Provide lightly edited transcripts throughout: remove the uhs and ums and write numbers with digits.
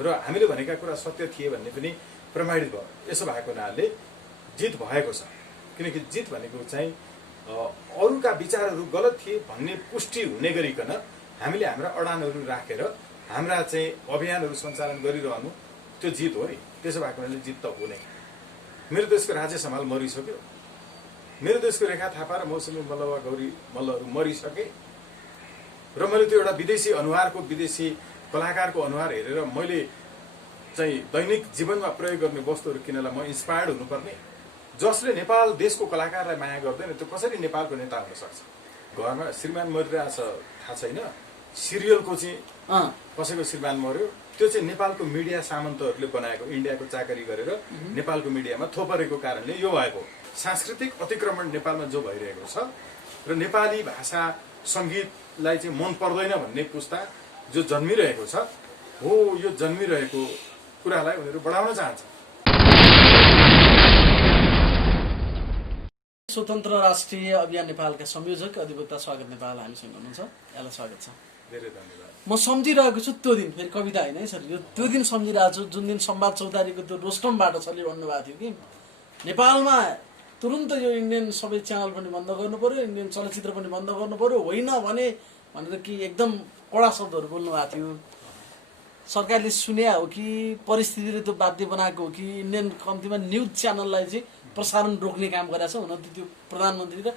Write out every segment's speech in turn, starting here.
र हामीले भनेका कुरा सत्य थिए भन्ने पनि प्रमाणित भयो। यसो भएको हुनाले जित भएको छ। किनकि जित भनेको चाहिँ अरूका विचारहरू गलत थिए भन्ने पुष्टि हुने गरिकन हामीले हाम्रा अडानहरू राखेर हाम्रा चाहिँ अभियानहरू सञ्चालन गरिरहनु त्यो जित हो नि। त्यसो भएको हुनाले जित त हो नै। मेरो देशको राज्य सम्हाल मरिसक्यो। मेरो देशको रेखा थापा र मौसमी मल्ल वा गौरी मल्लहरू मरिसके र मैले त्यो एउटा विदेशी अनुहारको विदेशी कलाकारको अनुहार हेरेर मैले चाहिँ दैनिक जीवनमा प्रयोग गर्ने वस्तुहरू किनेर म इन्स्पायर्ड हुनुपर्ने। जसले नेपाल देशको कलाकारलाई माया गर्दैन त्यो कसरी नेपालको नेता हुन सक्छ? घरमा श्रीमान मरिरहेछ थाहा छैन, सिरियलको चाहिँ कसैको श्रीमान मर्यो, त्यो चाहिँ नेपालको मिडिया सामन्तहरूले बनाएको इन्डियाको चाकरी गरेर नेपालको मिडियामा थोपरेको कारणले यो भएको। सांस्कृतिक अतिक्रमण नेपालमा जो भइरहेको छ र नेपाली भाषा सङ्गीतलाई चाहिँ मन पर्दैन भन्ने पुस्ता जो जन्मिरहेको छ हो, यो जन्मिरहेको कुरालाई उनीहरू बढाउन चाहन्छ। स्वतन्त्र राष्ट्रिय अभियान नेपालका संयोजक अधिवक्ता स्वागत नेपाल हामीसँग हुनुहुन्छ। यहाँलाई स्वागत छ। धेरै धन्यवाद। म सम्झिरहेको छु त्यो दिन, फेरि कविता होइन है सर, यो त्यो दिन सम्झिरहेको छु जुन दिन सम्वाद चौतारीको त्यो रोस्टमबाट सरले भन्नुभएको थियो कि नेपालमा तुरुन्त यो इन्डियन सबै च्यानल पनि बन्द गर्नु पर्यो, इन्डियन चलचित्र पनि बन्द गर्नु पर्यो, होइन भने भनेर कि एकदम कडा शब्दहरू बोल्नु भएको थियो। सरकारले सुने हो कि परिस्थितिले त्यो बाध्य बनाएको हो कि इन्डियन कम्तीमा न्युज च्यानललाई चाहिँ प्रसारण रोक्ने काम गरेको छ? हुन त्यो प्रधानमन्त्री र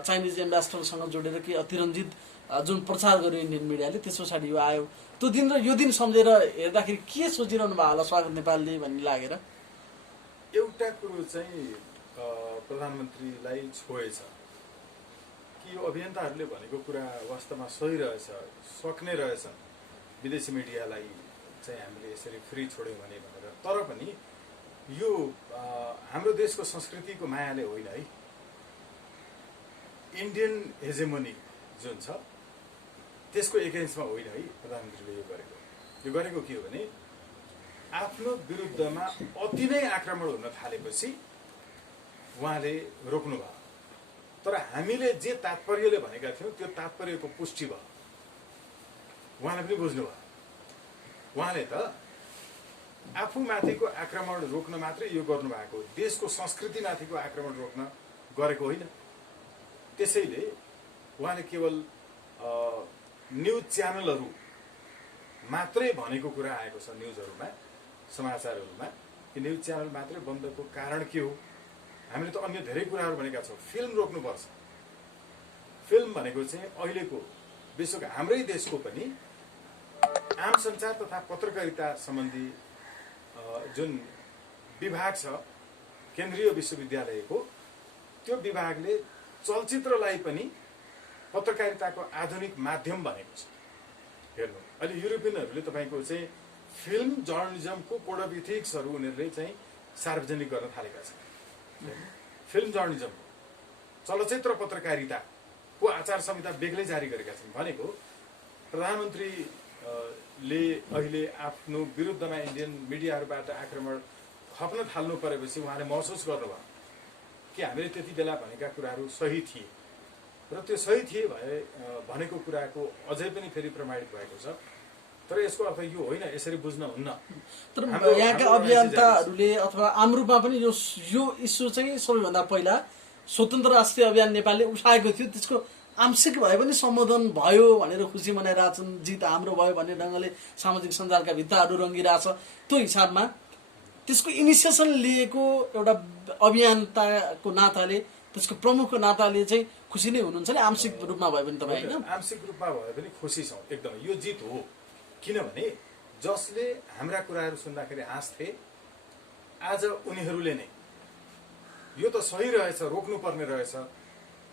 चाइनिज एम्बेसडरसँग जोडेर कि अतिरञ्जित जुन प्रचार गर्यो इन्डियन मिडियाले, त्यस पछाडि यो आयो। त्यो दिन र यो दिन सम्झेर हेर्दाखेरि के सोचिरहनु भयो होला स्वागत नेपालले भन्ने लागेर? एउटा कुरो चाहिँ प्रधानमन्त्रीलाई छोएछ कि यो अभियन्ताहरूले भनेको कुरा वास्तवमा सही रहेछ, सक्ने रहेछन्, विदेशी मिडियालाई चाहिँ हामीले यसरी फ्री छोड्यौँ भने भनेर। तर पनि यो हाम्रो देशको संस्कृतिको मायाले होइन है। इन्डियन हेजेमोनी जुन छ त्यसको एगेन्स्टमा होइन है प्रधानमन्त्रीले यो गरेको। यो गरेको के हो भने आफ्नो विरुद्धमा अति नै आक्रमण हुन थालेपछि उहाँले रोक्नुभयो। तर हामीले जे तात्पर्यले भनेका थियौँ त्यो तात्पर्यको पुष्टि भयो। उहाँले पनि बुझ्नुभयो। उहाँले त आफूमाथिको आक्रमण रोक्न मात्रै यो गर्नुभएको, देशको संस्कृतिमाथिको आक्रमण रोक्न गरेको होइन। त्यसैले उहाँले केवल न्युज च्यानलहरू मात्रै भनेको कुरा आएको छ न्युजहरूमा, समाचारहरूमा कि न्युज च्यानल मात्रै बन्दको कारण के हो? हामीले त अन्य धेरै कुराहरू भनेका छौँ। फिल्म रोक्नुपर्छ। फिल्म भनेको चाहिँ अहिलेको विश्वको हाम्रै देशको पनि आम सञ्चार तथा पत्रकारिता सम्बन्धी जुन विभाग छ केन्द्रीय विश्वविद्यालयको, त्यो विभागले चलचित्रलाई पनि पत्रकारिताको आधुनिक माध्यम भनेको छ। हेर्नु, अहिले युरोपियनहरूले तपाईँको चाहिँ फिल्म जर्नलिजमको कोड अफ इथिक्सहरू उनीहरूले चाहिँ सार्वजनिक गर्न थालेका छन्। फिल्म जर्नलिजम, चलचित्र पत्रकारिताको आचार संहिता बेग्लै जारी गरेका छन्। भनेको प्रधानमन्त्रीले अहिले आफ्नो विरुद्धमा इन्डियन मिडियाहरूबाट आक्रमण खप्न थाल्नु परेपछि उहाँले महसुस गर्नुभयो कि हामीले त्यति बेला भनेका कुराहरू सही थिए र त्यो सही थिए भनेको कुराको अझै पनि फेरि प्रमाणित भएको छ। तर यसको अर्थ यो होइन, यसरी बुझ्न हुन्न। तर यहाँका अभियन्ताहरूले अथवा आम रूपमा पनि यो इस्यु चाहिँ सबैभन्दा पहिला स्वतन्त्र राष्ट्रिय अभियान नेपालले उठाएको थियो, त्यसको आंशिक भए पनि सम्बोधन भयो भनेर खुसी मनाइरहेछन्। जित हाम्रो भयो भन्ने ढङ्गले सामाजिक सञ्जालका भित्ताहरू रङ्गिरहेछ। त्यो हिसाबमा त्यसको इनिसिएसन लिएको एउटा अभियन्ताको नाताले, त्यसको प्रमुखको नाताले चाहिँ खुसी नै हुनुहुन्छ नि आंशिक रूपमा भए पनि तपाईँ? होइन, आंशिक रूपमा भए पनि खुसी छौँ एकदमै। यो जित हो। किनभने जसले हाम्रा कुराहरू सुन्दाखेरि हाँस्थे, आज उनीहरूले नै यो त सही रहेछ, रोक्नुपर्ने रहेछ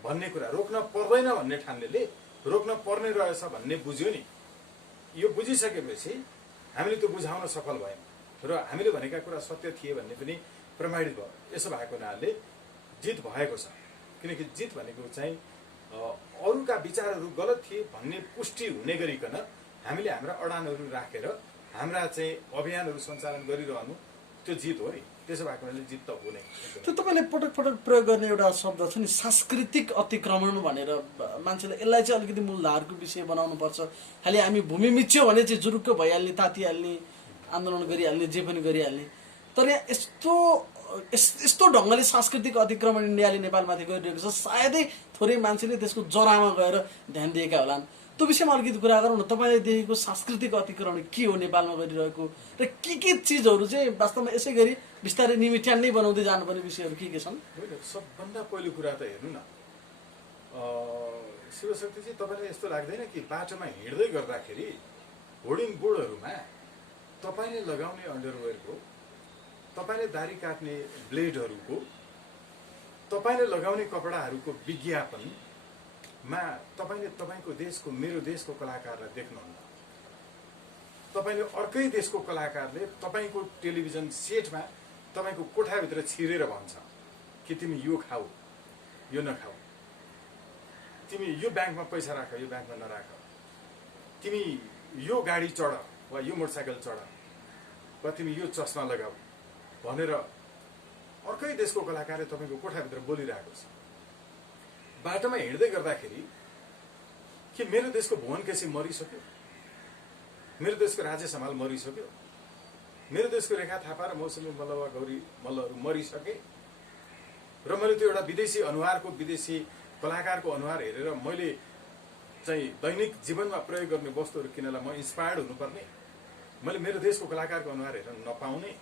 भन्ने कुरा, रोक्न पर्दैन भन्ने ठान्नेले रोक्न पर्ने रहेछ भन्ने बुझ्यो नि। यो बुझिसकेपछि हामीले त्यो बुझाउन सफल भयौँ र हामीले भनेका कुरा सत्य थिए भन्ने पनि प्रमाणित भयो। यसो भएको हुनाले जित भएको छ। किनकि जित भनेको चाहिँ अरूका विचारहरू गलत थिए भन्ने पुष्टि हुने गरिकन हामीले हाम्रा अडानहरू राखेर हाम्रा चाहिँ अभियानहरू सञ्चालन गरिरहनु त्यो जित हो नि। त्यसो भएको हुनाले जित त हो नै। त्यो तपाईँले पटक पटक प्रयोग गर्ने एउटा शब्द छ नि, सांस्कृतिक अतिक्रमण भनेर। मान्छेले यसलाई चाहिँ अलिकति मूलधारको विषय बनाउनु पर्छ। खालि हामी भूमि मिच्यो भने चाहिँ जुरुक्क भइहाल्ने, तातिहाल्ने, आन्दोलन गरिहाल्ने जे पनि गरिहाल्ने। तर यहाँ यस्तो ढङ्गले सांस्कृतिक अतिक्रमण इन्डियाले नेपालमाथि गरिरहेको छ, सायदै थोरै मान्छेले त्यसको जरामा गएर ध्यान दिएका होलान्। त्यो विषयमा अलिकति कुरा गरौँ न। तपाईँले देखेको सांस्कृतिक अतिक्रमण के हो नेपालमा गरिरहेको, र के चिजहरू चाहिँ वास्तवमा यसै गरी बिस्तारै निमिट्यान्नै बनाउँदै जानुपर्ने विषयहरू के छन्? सबभन्दा पहिलो कुरा त हेर्नु न, शिवशक्तिजी, तपाईँलाई यस्तो लाग्दैन कि बाटोमा हिँड्दै गर्दाखेरि होर्डिङ बोर्डहरूमा तपाईँले लगाउने अन्डरवेयरको, तपाईँले दारी काट्ने ब्लेडहरूको, तपाईँले लगाउने कपडाहरूको विज्ञापनमा तपाईँले तपाईँको देशको, मेरो देशको कलाकारलाई देख्नुहुन्न। तपाईँले अर्कै देशको कलाकारले तपाईँको टेलिभिजन सेटमा तपाईँको कोठाभित्र छिरेर भन्छ कि तिमी यो खाऊ, यो नखाऊ, तिमी यो ब्याङ्कमा पैसा राख, यो ब्याङ्कमा नराख, तिमी यो गाडी चढ वा यो मोटरसाइकल चढ, वा तिमी यो चस्मा लगाऊ भनेर अर्कै देशको कलाकारले तपाईँको कोठाभित्र बोलिरहेको छ। बाटोमा हिँड्दै गर्दाखेरि कि मेरो देशको भुवन केसी मरिसक्यो, मेरो देशको राजेश हमाल मरिसक्यो, मेरो देशको रेखा थापा र मौसमी मल्ल वा गौरी मल्लहरू मरिसके, र मैले त्यो एउटा विदेशी अनुहारको, विदेशी कलाकारको अनुहार हेरेर मैले चाहिँ दैनिक जीवनमा प्रयोग गर्ने वस्तुहरू किनेर म इन्सपायर्ड हुनुपर्ने, मैले मेरो देशको कलाकारको अनुहार हेर्न नपाउने,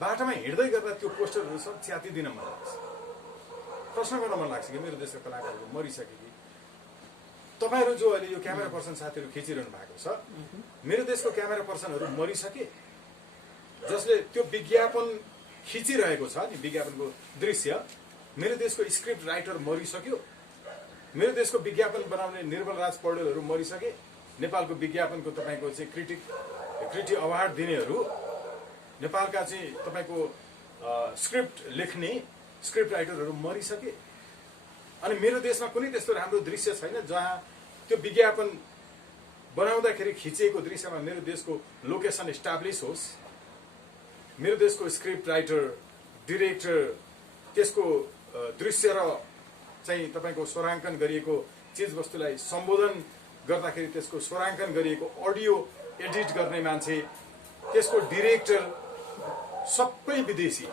बाटोमा हिँड्दै गर्दा त्यो पोस्टरहरू सब च्यातिदिन मन लाग्छ, प्रश्न गर्न मन लाग्छ कि मेरो देशको कलाकारहरू मरिसके कि। तपाईँहरू जो अहिले यो क्यामेरा पर्सन साथीहरू खिचिरहनु भएको छ, मेरो देशको क्यामेरा पर्सनहरू मरिसके, जसले त्यो विज्ञापन खिचिरहेको छ नि, विज्ञापनको दृश्य, मेरो देशको स्क्रिप्ट राइटर मरिसक्यो, मेरो देशको विज्ञापन बनाउने निर्मल राज पौडेलहरू मरिसके, नेपालको विज्ञापनको तपाईँको चाहिँ क्रिटी अवार्ड दिनेहरू, नेपालका चाहिँ तपाईँको स्क्रिप्ट लेख्ने स्क्रिप्ट राइटरहरू मरिसके। अनि मेरो देशमा कुनै त्यस्तो राम्रो दृश्य छैन जहाँ त्यो विज्ञापन बनाउँदाखेरि खिचिएको दृश्यमा मेरो देशको लोकेसन इस्टाब्लिस होस्, मेरो देशको स्क्रिप्ट राइटर, डिरेक्टर, त्यसको दृश्य र चाहिँ तपाईँको स्वराङ्कन गरिएको चिजवस्तुलाई सम्बोधन गर्दाखेरि त्यसको स्वराङ्कन गरिएको अडियो एडिट गर्ने मान्छे, त्यसको डिरेक्टर सबै विदेशी।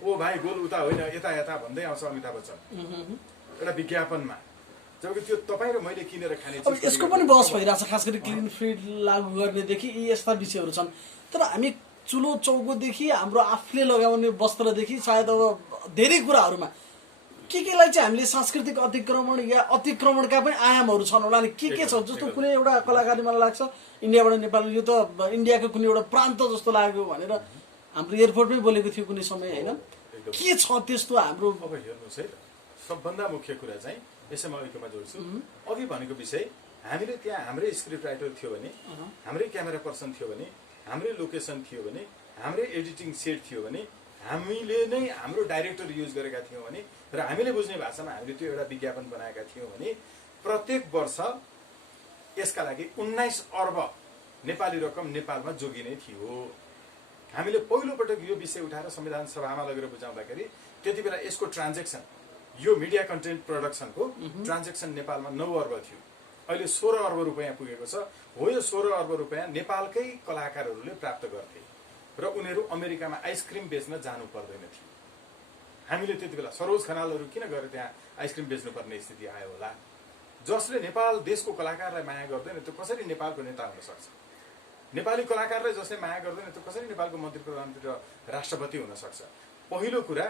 ओ भाइ गोल उता होइन, यता यता भन्दै आउँछ अमिताभ बच्चन एउटा विज्ञापनमा, जबकि त्यो तपाईँ र मैले किनेर खाने अब यसको पनि बहस भइरहेछ, खास गरी क्लिन फिड लागू गर्नेदेखि यी यस्ता विषयहरू छन्। तर हामी चुलो चौकोदेखि हाम्रो आफूले लगाउने वस्त्रदेखि सायद अब धेरै कुराहरूमा केलाई चाहिँ हामीले सांस्कृतिक अतिक्रमण या अतिक्रमणका पनि आयामहरू छन् होला नि, के छ? जस्तो कुनै एउटा कलाकारले मलाई लाग्छ इन्डियाबाट नेपाल, यो त इन्डियाको कुनै एउटा प्रान्त जस्तो लाग्यो भनेर हाम्रो एयरपोर्टमै बोलेको थियो कुनै समय, होइन? के छ त्यस्तो हाम्रो? अब हेर्नुहोस् है, सबभन्दा मुख्य कुरा चाहिँ यसैमा अहिलेमा जोड्छु, अघि भनेको विषय, हामीले त्यहाँ हाम्रै स्क्रिप्ट राइटर थियो भने, हाम्रै क्यामेरा पर्सन थियो भने, हाम्रै लोकेसन थियो भने, हाम्रै एडिटिङ सेट थियो भने, हामीले नै हाम्रो डाइरेक्टर युज गरेका थियौँ भने, र हामीले बुझ्ने भाषामा हामीले त्यो एउटा विज्ञापन बनाएका थियौँ भने, प्रत्येक वर्ष यसका लागि 19 अर्ब नेपाली रकम नेपालमा जोगिने थियो। हामीले पहिलोपटक यो विषय उठाएर संविधान सभामा लगेर बुझाउँदाखेरि त्यति बेला यसको ट्रान्जेक्सन, यो मिडिया कन्टेन्ट प्रोडक्सनको ट्रान्जेक्सन नेपालमा 9 अर्ब थियो, अहिले 16 अर्ब रुपियाँ पुगेको छ। हो, यो 16 अर्ब रुपियाँ नेपालकै कलाकारहरूले प्राप्त गर्थे र उनीहरू अमेरिकामा आइसक्रिम बेच्न जानु पर्दैन थियो। हामीले त्यति बेला सरोज खनालहरू किन गएर त्यहाँ आइसक्रिम बेच्नुपर्ने स्थिति आयो होला? जसले नेपाल देशको कलाकारलाई माया गर्दैन त्यो कसरी नेपालको नेता हुन सक्छ? नेपाली कलाकारलाई जसले माया गर्दैन त्यो कसरी नेपालको मन्त्री, प्रधानमन्त्री र राष्ट्रपति हुन सक्छ? पहिलो कुरा,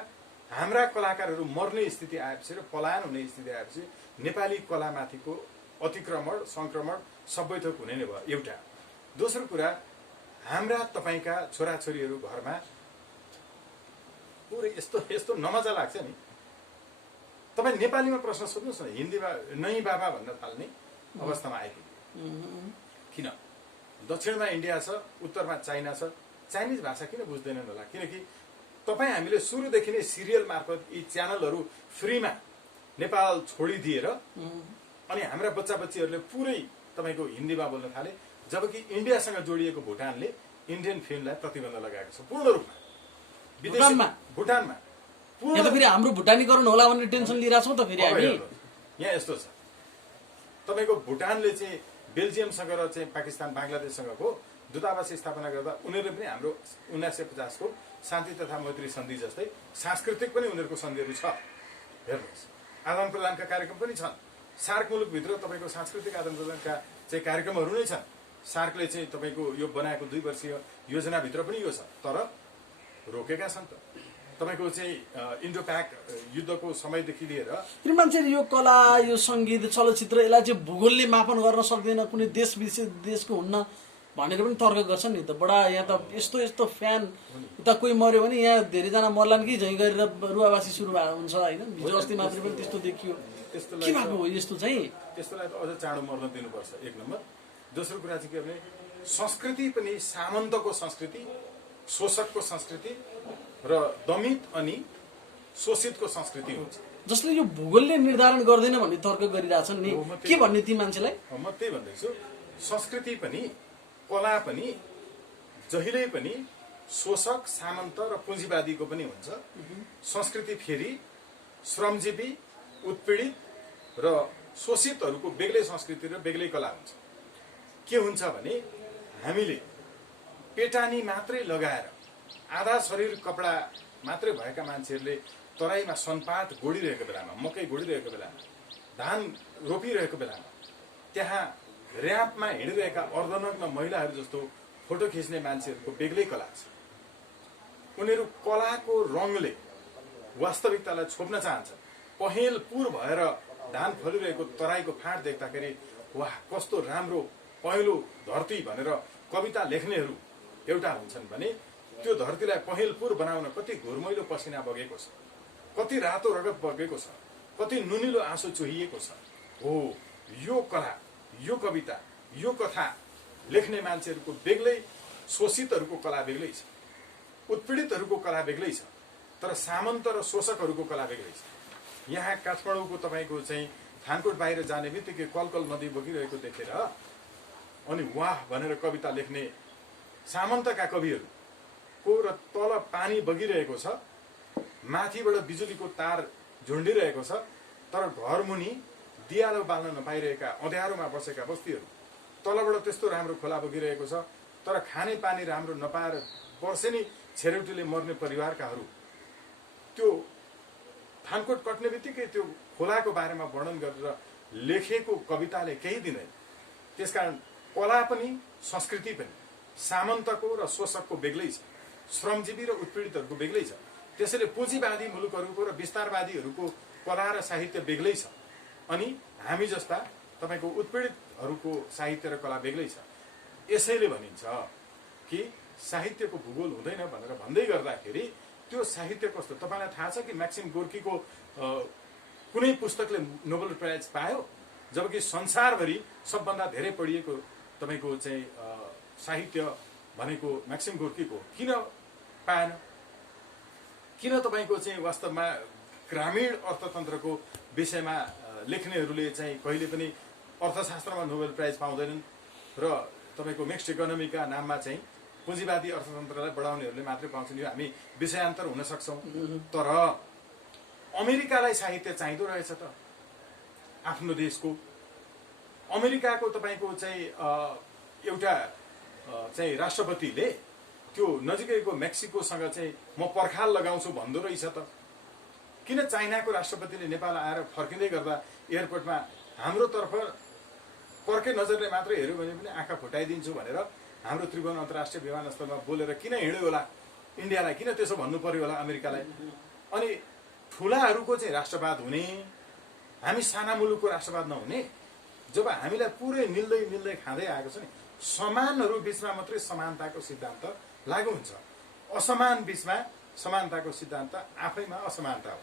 हाम्रा कलाकारहरू मर्ने स्थिति आएपछि र पलायन हुने स्थिति आएपछि नेपाली कलामाथिको अतिक्रमण, संक्रमण सबै थोक हुने नै भयो, एउटा। दोस्रो कुरा, हाम्रा तपाईँका छोराछोरीहरू घरमा पुरै यस्तो नमजा लाग्छ नि, तपाईँ नेपालीमा प्रश्न सोध्नुहोस् न, हिन्दीमा नै बाबा भन्न थाल्ने अवस्थामा आइपुग्यो। किन? दक्षिणमा इन्डिया छ, उत्तरमा चाइना छ, चाइनिज भाषा किन बुझ्दैनन् होला? किनकि तपाईँ हामीले सुरुदेखि नै सिरियल मार्फत यी च्यानलहरू फ्रीमा नेपाल छोडिदिएर अनि हाम्रा बच्चा बच्चीहरूले पुरै तपाईँको हिन्दीमा बोल्न थाले, जबकि इन्डियासँग जोडिएको भुटानले इन्डियन फिल्मलाई प्रतिबन्ध लगाएको छ पूर्ण रूपमा। भुटानमा यहाँ त फेरि हाम्रो भुटानीकरण होला भन्ने टेन्सन लिइरहेको छौँ त फेरि हामी। यहाँ यस्तो छ, तपाईँको भुटानले चाहिँ बेल्जियमसँग र चाहिँ पाकिस्तान, बङ्गलादेशसँगको दूतावास स्थापना गर्दा उनीहरूले पनि हाम्रो 1950 को शान्ति तथा मैत्री सन्धि जस्तै सांस्कृतिक पनि उनीहरूको सन्धिहरू छ। हेर्नुहोस्, आदान प्रदानका कार्यक्रम पनि छन्। सार्क मुलुकभित्र तपाईँको सांस्कृतिक आदान प्रदानका चाहिँ कार्यक्रमहरू नै छन्। सार्कले चाहिँ तपाईँको यो बनाएको 2 वर्षीय योजनाभित्र पनि यो छ, तर रोकेका छन् त। तपाईँको चाहिँ इन्डो प्याक युद्धको समयदेखि लिएर किन मान्छेले यो कला, यो सङ्गीत, चलचित्र यसलाई चाहिँ भूगोलले मापन गर्न सक्दैन, कुनै देश विशेष देशको हुन्न भनेर पनि तर्क गर्छन् नि त। बडा यहाँ त यस्तो फ्यान, उता कोही मर्यो भने यहाँ धेरैजना मर्लान् कि झैँ गरेर रुवावासी सुरु भएको हुन्छ होइन। हिजो अस्ति मात्रै पनि त्यस्तो देखियो। के भएको हो यस्तो चाहिँ? त्यस्तोलाई त अझ चाँडो मर्न दिनुपर्छ, एक नम्बर। दोस्रो कुरा चाहिँ के भने संस्कृति पनि सामन्तको संस्कृति, शोषकको संस्कृति र दमित अनि शोषितको संस्कृति हुन्छ, जसले यो भूगोलले निर्धारण गर्दैन भन्ने तर्क गरिरहेछन् नि। के भन्ने ती मान्छेलाई? म त्यही भन्दैछु, संस्कृति पनि कला पनि जहिल्यै पनि शोषक, सामन्त र पुँजीवादीको पनि हुन्छ। संस्कृति फेरि श्रमजीवी, उत्पीडित र शोषितहरूको बेग्लै संस्कृति र बेग्लै कला हुन्छ। के हुन्छ भने हामीले पेटानी मात्रै लगाएर आधा शरीर कपडा मात्रै भएका मान्छेहरूले तराईमा सनपाट गोडिरहेको बेलामा, मकै गोडिरहेको बेलामा, धान रोपिरहेको बेलामा त्यहाँ र्याम्पमा हिँडिरहेका अर्धनग्न महिलाहरू जस्तो फोटो खिच्ने मान्छेहरूको बेग्लै कला छ। उनीहरू कलाको रङले वास्तविकतालाई छोप्न चाहन्छन्। पहेँल पुर भएर धान फलिरहेको तराईको फाँट देख्दाखेरि वाह कस्तो राम्रो पहेँलो धरती भनेर कविता लेख्नेहरू एउटा हुन्छन् भने त्यो धरतीलाई पहेँलपुर बनाउन कति घुरमैलो पसिना बगेको छ, कति रातो रगत बगेको छ, कति नुनिलो आँसु चुहिएको छ। हो, यो कला, यो कविता, यो कथा लेख्ने मान्छेहरूको बेग्लै, शोषितहरूको कला बेग्लै छ, उत्पीडितहरूको कला बेग्लै छ, तर सामन्त र शोषकहरूको कला बेग्लै छ। यहाँ काठमाडौँको तपाईँको चाहिँ थानकोट बाहिर जाने बित्तिकै कलकल नदी बगिरहेको देखेर अनि वाह भनेर कविता लेख्ने सामन्तका कविहरूको र तल पानी बगिरहेको छ, माथिबाट बिजुलीको तार झुन्डिरहेको छ, तर घरमुनि दियालो बाल्न नपाइरहेका अँध्यारोमा बसेका बस्तीहरू, तलबाट त्यस्तो राम्रो खोला बगिरहेको छ तर खाने पानी राम्रो नपाएर वर्षेनी छेरौटीले मर्ने परिवारकाहरू, त्यो थानकोट कट्ने बित्तिकै त्यो खोलाको बारेमा वर्णन गरेर लेखेको कविताले केही दिँदैन। त्यसकारण कला पनि संस्कृति पनि सामन्तको र शोषकको बेग्लै छ, श्रमजीवी र उत्पीडितहरूको बेग्लै छ। त्यसैले पुँजीवादी मुलुकहरूको र विस्तारवादीहरूको कला र साहित्य बेग्लै छ अनि हामी जस्ता तपाईँको उत्पीडितहरूको साहित्य र कला बेग्लै छ। यसैले भनिन्छ कि साहित्यको भूगोल हुँदैन भनेर भन्दै गर्दाखेरि त्यो साहित्य कस्तो, तपाईँलाई थाहा छ कि म्याक्सिम गोर्कीको कुनै पुस्तकले नोबेल प्राइज पायो, जबकि संसारभरि सबभन्दा धेरै पढिएको तपाईँको चाहिँ साहित्य भनेको म्याक्सिम गोर्कीको किन पाएन? किन तपाईँको चाहिँ वास्तवमा ग्रामीण अर्थतन्त्रको विषयमा लेख्नेहरूले चाहिँ कहिले पनि अर्थशास्त्रमा नोबेल प्राइज पाउँदैनन् र तपाईँको मिक्स्ड इकोनोमीका नाममा चाहिँ पुँजीवादी अर्थतन्त्रलाई बढाउनेहरूले मात्रै पाउँछन्? यो हामी विषयान्तर हुन सक्छौँ, तर अमेरिकालाई साहित्य चाहिँदो रहेछ त आफ्नो देशको। अमेरिकाको तपाईँको चाहिँ एउटा चाहिँ राष्ट्रपतिले त्यो नजिकैको मेक्सिकोसँग चाहिँ म पर्खाल लगाउँछु भन्दो रहेछ त। किन चाइनाको राष्ट्रपतिले नेपाल आएर फर्किँदै गर्दा एयरपोर्टमा हाम्रोतर्फ पर्के नजरले मात्रै हेऱ्यो भने पनि आँखा फुटाइदिन्छु भनेर हाम्रो त्रिभुवन अन्तर्राष्ट्रिय विमानस्थलमा बोलेर किन हिँड्यो होला? इन्डियालाई किन त्यसो भन्नु पर्यो होला अमेरिकालाई? अनि ठुलाहरूको चाहिँ राष्ट्रवाद हुने, हामी साना मुलुकको राष्ट्रवाद नहुने? जब हामीलाई पुरै मिल्दै खाँदै आएको छ नि, समानहरू बिचमा मात्रै समानताको सिद्धान्त लागू हुन्छ, असमान बिचमा समानताको सिद्धान्त आफैमा असमानता हो।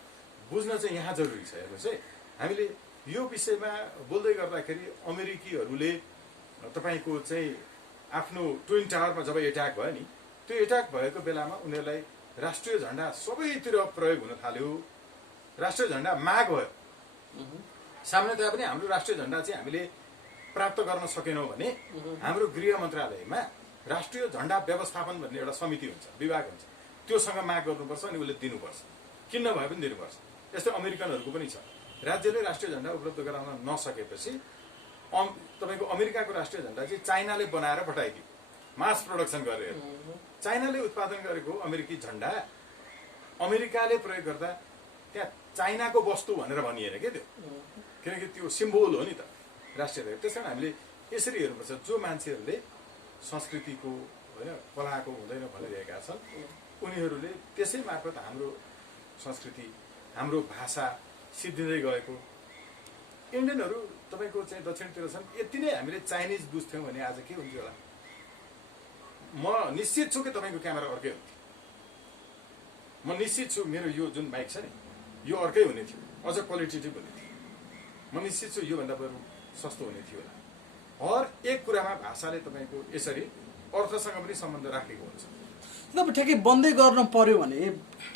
बुझ्न चाहिँ यहाँ जरुरी छ। हेर्नुहोस् है, हामीले यो विषयमा बोल्दै गर्दाखेरि अमेरिकीहरूले तपाईँको चाहिँ आफ्नो ट्विन टावरमा जब एट्याक भयो नि, त्यो एट्याक भएको बेलामा उनीहरूलाई राष्ट्रिय झण्डा सबैतिर प्रयोग हुन थाल्यो, राष्ट्रिय झण्डा माग भयो। सामान्यतया पनि हाम्रो राष्ट्रिय झण्डा चाहिँ हामीले प्राप्त गर्न सकेनौँ भने हाम्रो गृह मन्त्रालयमा राष्ट्रिय झण्डा व्यवस्थापन भन्ने एउटा समिति हुन्छ, विभाग हुन्छ, त्योसँग माग गर्नुपर्छ अनि उसले दिनुपर्छ, किन्न भए पनि दिनुपर्छ। यस्तै अमेरिकनहरूको पनि छ, राज्यले राष्ट्रिय झण्डा उपलब्ध गराउन नसकेपछि तपाईँको अमेरिकाको राष्ट्रिय झण्डा चाहिँ चाइनाले बनाएर पठाइदियो। मास प्रोडक्सन गरेर चाइनाले उत्पादन गरेको अमेरिकी झन्डा अमेरिकाले प्रयोग गर्दा त्यहाँ चाइनाको वस्तु भनेर भनिएन क्या त्यो, किनकि त्यो सिम्बोल हो नि त राष्ट्रिय। त्यस कारण हामीले यसरी हेर्नुपर्छ, जो मान्छेहरूले संस्कृतिको होइन कलाको हुँदैन भनिरहेका छन् उनीहरूले त्यसै मार्फत हाम्रो संस्कृति हाम्रो भाषा सिद्धिँदै गएको। इन्डियनहरू तपाईँको चाहिँ दक्षिणतिर छन्, यति नै हामीले चाइनिज बुझ्थ्यौँ भने आज के हुन्थ्यो होला। म निश्चित छु कि तपाईँको क्यामेरा अर्कै हुन्थ्यो, म निश्चित छु मेरो यो जुन माइक छ नि यो अर्कै हुने थियो, अझ क्वालिटेटिभ हुने थियो। म निश्चित छु योभन्दा बरु सस्तो हुने थियो होला। हर एक कुरामा भाषाले तपाईँको यसरी अर्थसँग पनि सम्बन्ध राखेको हुन्छ। अब ठ्याक्कै बन्दै गर्न पर्यो भने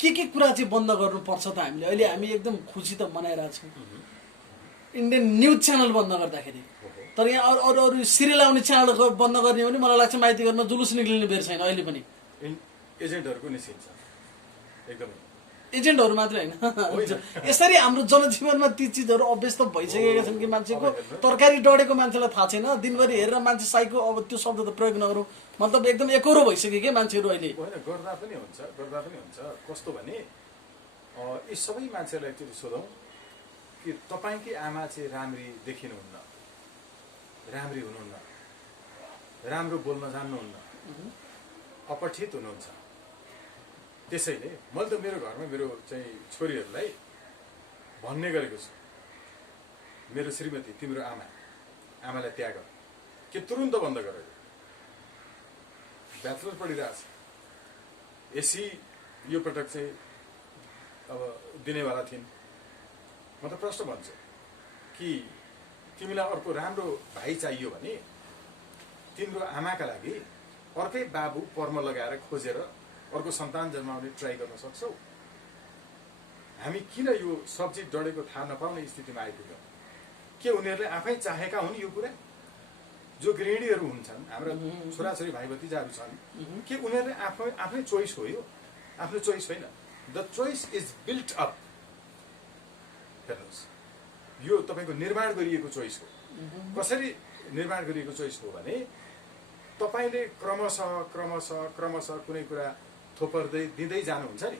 के कुरा चाहिँ बन्द गर्नुपर्छ त हामीले? अहिले हामी एकदम खुसी त मनाइरहेको छौँ इन्डियन न्युज च्यानल बन्द गर्दाखेरि, तर यहाँ अरू अरू सिरियल आउने च्यानल बन्द गर्ने भने मलाई लाग्छ माइती घरमा जुलुस निक्लिने बेर छैन अहिले पनि। एजेन्टहरूको निस्किन्छ एकदमै, एजेन्टहरू मात्रै होइन, यसरी हाम्रो जनजीवनमा ती चिजहरू अभ्यस्त भइसकेका छन् कि मान्छेको तरकारी डढेको मान्छेलाई थाहा छैन, दिनभरि हेरेर मान्छे साइको अब त्यो शब्द त प्रयोग नगरौँ, मतलब एकदम एकरो भइसक्यो क्या मान्छेहरू अहिले। होइन गर्दा पनि हुन्छ कस्तो भने यी सबै मान्छेहरूलाई एकचोटि सोधौँ कि तपाईँकी आमा चाहिँ राम्री देखिनुहुन्न, राम्री हुनुहुन्न, राम्रो बोल्न जान्नुहुन्न, अपठित हुनुहुन्छ। त्यसैले मैले त मेरो घरमा मेरो चाहिँ छोरीहरूलाई भन्ने गरेको छु, मेरो श्रीमती तिम्रो आमालाई त्याग के तुरुन्त बन्द गर, ब्याचलर पढिरहेछ, एसी यो पटक चाहिँ अब दिनेवाला थिइन्। म त प्रश्न भन्छु कि तिमीलाई अर्को राम्रो भाइ चाहियो भने तिम्रो आमाका लागि अर्कै बाबु पर्म लगाएर खोजेर अर्को सन्तान जन्माउने ट्राई गर्न सक्छौ। हामी किन यो सब्जी डढेको थाहा नपाउने स्थितिमा आइपुग्यौँ? के उनीहरूले आफै चाहेका हुन् यो कुरा? जो गृहिणीहरू हुन्छन्, हाम्रा छोराछोरी भाइ भतिजाहरू छन्, के उनीहरूले आफ्नै चोइस हो? यो आफ्नो चोइस होइन। The choice is built up. हेर्नुहोस्, यो तपाईँको निर्माण गरिएको चोइस हो। कसरी निर्माण गरिएको चोइस हो भने तपाईँले क्रमशः कुनै कुरा थोपर्दै दिँदै जानुहुन्छ नि,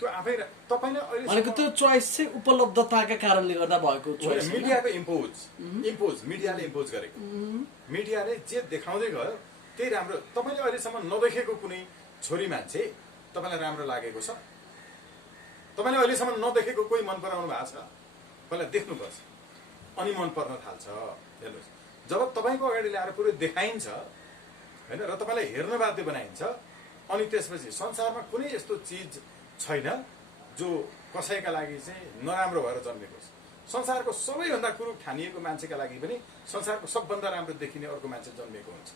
त्यो आफै तपाईँले अहिले त्यो चोइस चाहिँ उपलब्धताका कारणले गर्दा भएको चोइस, मिडियाको इम्पोज मिडियाले इम्पोज गरेको। मिडियाले जे देखाउँदै गयो त्यही राम्रो। तपाईँले अहिलेसम्म नदेखेको कुनै छोरी मान्छे तपाईँलाई राम्रो लागेको छ? तपाईँले अहिलेसम्म नदेखेको कोही मन पराउनु भएको छ? पहिला देख्नुपर्छ अनि मन पर्न थाल्छ। हेर्नुहोस्, जब तपाईँको अगाडि ल्याएर पुरै देखाइन्छ होइन र तपाईँलाई हेर्न बाध्य बनाइन्छ, अनि त्यसपछि संसारमा कुनै यस्तो चिज छैन जो कसैका लागि चाहिँ नराम्रो भएर जन्मेको छ। संसारको सबैभन्दा कुरूप ठानिएको मान्छेका लागि पनि संसारको सबभन्दा राम्रो देखिने अर्को मान्छे जन्मेको हुन्छ।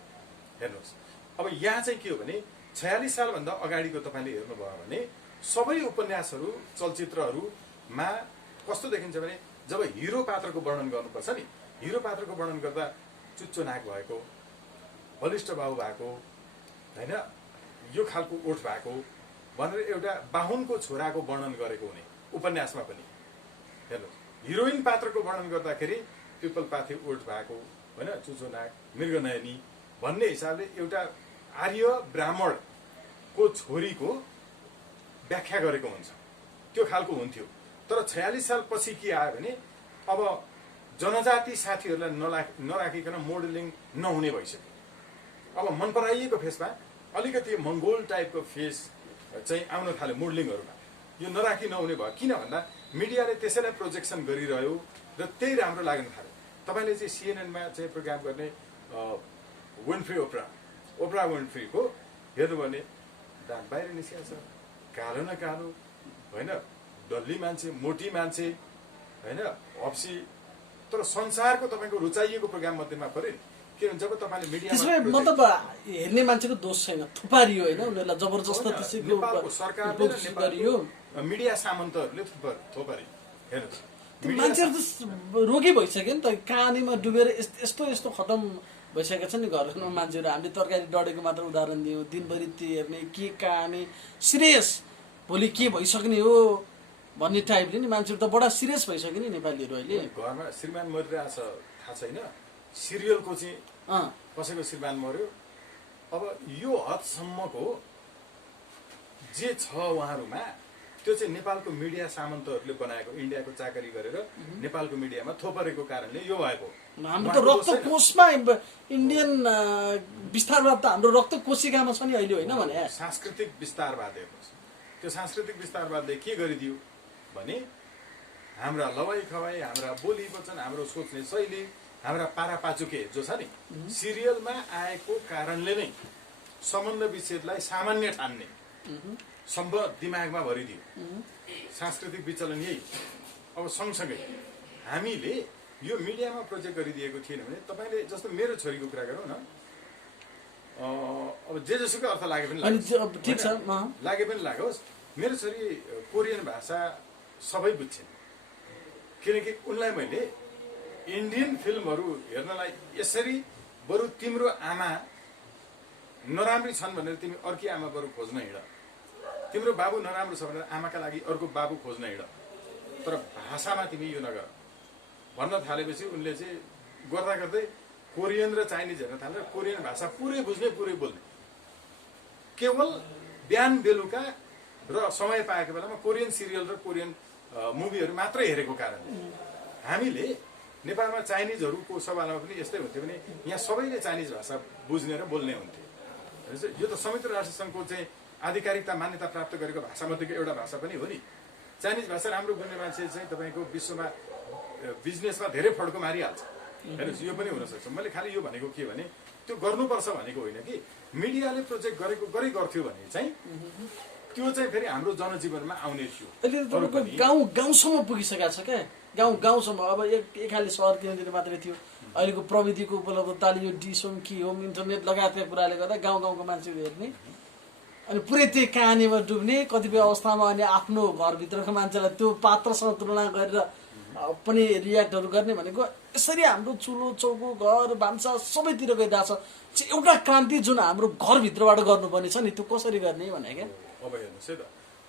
हेर्नुहोस्, अब यहाँ चाहिँ के हो भने 46 सालभन्दा अगाडिको तपाईँले हेर्नुभयो भने सबै उपन्यासहरू चलचित्रहरूमा कस्तो देखिन्छ भने जब हिरो पात्रको वर्णन गर्नुपर्छ नि, हिरो पात्रको वर्णन गर्दा चुच्चो नाक भएको, बलिष्ठ बाहु भएको, होइन यो खालको ओठ भएको भनेर एउटा बाहुनको छोराको वर्णन गरेको हुने उपन्यासमा पनि। हेर्नुहोस्, हिरोइन पात्रको वर्णन गर्दाखेरि पिपल पाथे ओठ भएको, होइन चुच्चो नाक, मृगनयनी भन्ने हिसाबले एउटा आर्य ब्राह्मणको छोरीको व्याख्या गरेको हुन्छ, त्यो खालको हुन्थ्यो। तर 46 साल पछि के आयो भने अब जनजाति साथीहरूलाई नराखिकन मोडलिङ नहुने भइसक्यो। अब मन पराइएको फेसमा अलिकति मङ्गोल टाइपको फेस चाहिँ आउन थाल्यो मोडलिङहरूमा। यो नराखी नहुने भयो, किन भन्दा मिडियाले त्यसैलाई प्रोजेक्सन गरिरह्यो र त्यही राम्रो लाग्न थाल्यो। तपाईँले चाहिँ सिएनएनमा चाहिँ प्रोग्राम गर्ने ओप्रा विन्फ्रीको हेर्नु भने दाँत बाहिर निस्किएको छ, कालो न कालो, होइन डल्ली मान्छे, मोटी मान्छे, होइन अप्सी, तर संसारको तपाईँको रुचाइएको प्रोग्राम मध्येमा पऱ्यो नि। के हुन्छ जब तपाईँले मिडिया त्यसमा मतलब हेर्ने मान्छेको दोष छैन, थुपारियो होइन, उनीहरूलाई जबरजस्त नेपालको सरकारले र नेपालको मिडिया सामन्तहरूले थोपारियो। हेर्नुहोस्, मान्छेहरू त रोगी भइसक्यो नि त, कहानीमा डुबेर यस्तो यस्तो खतम भइसकेको छ नि घरमा मान्छेहरू। हामीले तरकारी डढेको मात्र उदाहरण दियौँ, दिनभरि त्यो हेर्ने के कहानी सिरियस, भोलि के भइसक्ने हो भन्ने टाइपले नि मान्छेहरू त बडा सिरियस भइसक्यो नि नेपालीहरू अहिले। घरमा श्रीमान मरिरहेछ थाहा छैन, सिरियलको चाहिँ कसैको श्रीमान मर्यो, अब यो हदसम्मको जे छ उहाँहरूमा त्यो चाहिँ नेपालको मिडिया सामन्तहरूले बनाएको इन्डियाको चाकरी गरेर नेपालको मिडियामा थोपरेको कारणले यो भएको। हाम्रो त रक्त कोषमा इन्डियन विस्तारवाद त हाम्रो रक्त कोशिकामा छ नि अहिले, होइन भने सांस्कृतिक विस्तारवाद हेर्नुहोस्। त्यो सांस्कृतिक विस्तारवादले के गरिदियो भने हाम्रा लवाई खवाई, हाम्रा बोली वचन, हाम्रो सोच्ने शैली, हाम्रा पारापाचुके जो छ नि सिरियलमा आएको कारणले नै सम्बन्ध विच्छेदलाई सामान्य ठान्ने सम्भव दिमागमा भरिदियो। सांस्कृतिक विचलन यही। अब सँगसँगै हामीले यो मिडियामा प्रोजेक्ट गरिदिएको थिएन भने तपाईँले जस्तो मेरो छोरीको कुरा गरौँ न, अब जे जसुकै अर्थ लागे पनि लागे पनि लागोस्, मेरो छोरी कोरियन भाषा सबै बुझ्छन् किनकि उनलाई मैले इन्डियन फिल्महरू हेर्नलाई यसरी बरु तिम्रो आमा नराम्री छन् भनेर तिमी अर्की आमा बरु खोज्न हिँड, तिम्रो बाबु नराम्रो छ भनेर आमाका लागि अर्को बाबु खोज्न हिँड, तर भाषामा तिमी यो नगर भन्न थालेपछि उनले चाहिँ गर्दा गर्दै कोरियन र चाइनिज हेर्न थालेर कोरियन भाषा पुरै बुझ्ने पुरै बोल्ने। केवल बिहान बेलुका र समय पाएको बेलामा कोरियन सिरियल र कोरियन मुभीहरू मात्रै हेरेको कारणले हामीले नेपालमा चाइनिजहरूको सवालमा पनि यस्तै हुन्थ्यो भने यहाँ सबैले चाइनिज भाषा बुझ्ने र बोल्ने हुन्थ्यो। यो त संयुक्त राष्ट्र सङ्घको चाहिँ आधिकारिकता मान्यता प्राप्त गरेको भाषामध्येको एउटा भाषा पनि हो नि। चाइनिज भाषा राम्रो बोल्ने मान्छे चाहिँ तपाईँको विश्वमा बिजनेसमा धेरै फड्को मारिहाल्छ। हेर्नुहोस् यो पनि हुनसक्छ। मैले खालि यो भनेको के भने त्यो गर्नुपर्छ भनेको होइन कि मिडियाले प्रोजेक्ट गर्थ्यो भने चाहिँ त्यो चाहिँ फेरि हाम्रो जनजीवनमा आउने थियो। गाउँ गाउँसम्म पुगिसकेको छ क्या, गाउँसम्म। अब एक खाले सहर केन्द्रतिर मात्रै थियो, अहिलेको प्रविधिको उपलब्धताले यो डिस होम के होम इन्टरनेट लगायतका कुराले गर्दा गाउँको मान्छेहरू हेर्ने अनि पुरै त्यही कहानीमा डुब्ने, कतिपय अवस्थामा अनि आफ्नो घरभित्रको मान्छेलाई त्यो पात्रसँग तुलना गरेर पनि रियाक्टहरू गर्ने भनेको यसरी हाम्रो चुलो चौको घर भान्सा सबैतिर गइरहेछ। एउटा क्रान्ति जुन हाम्रो घरभित्रबाट गर्नुपर्ने छ नि त्यो कसरी गर्ने भने क्या। अब हेर्नुहोस् है त,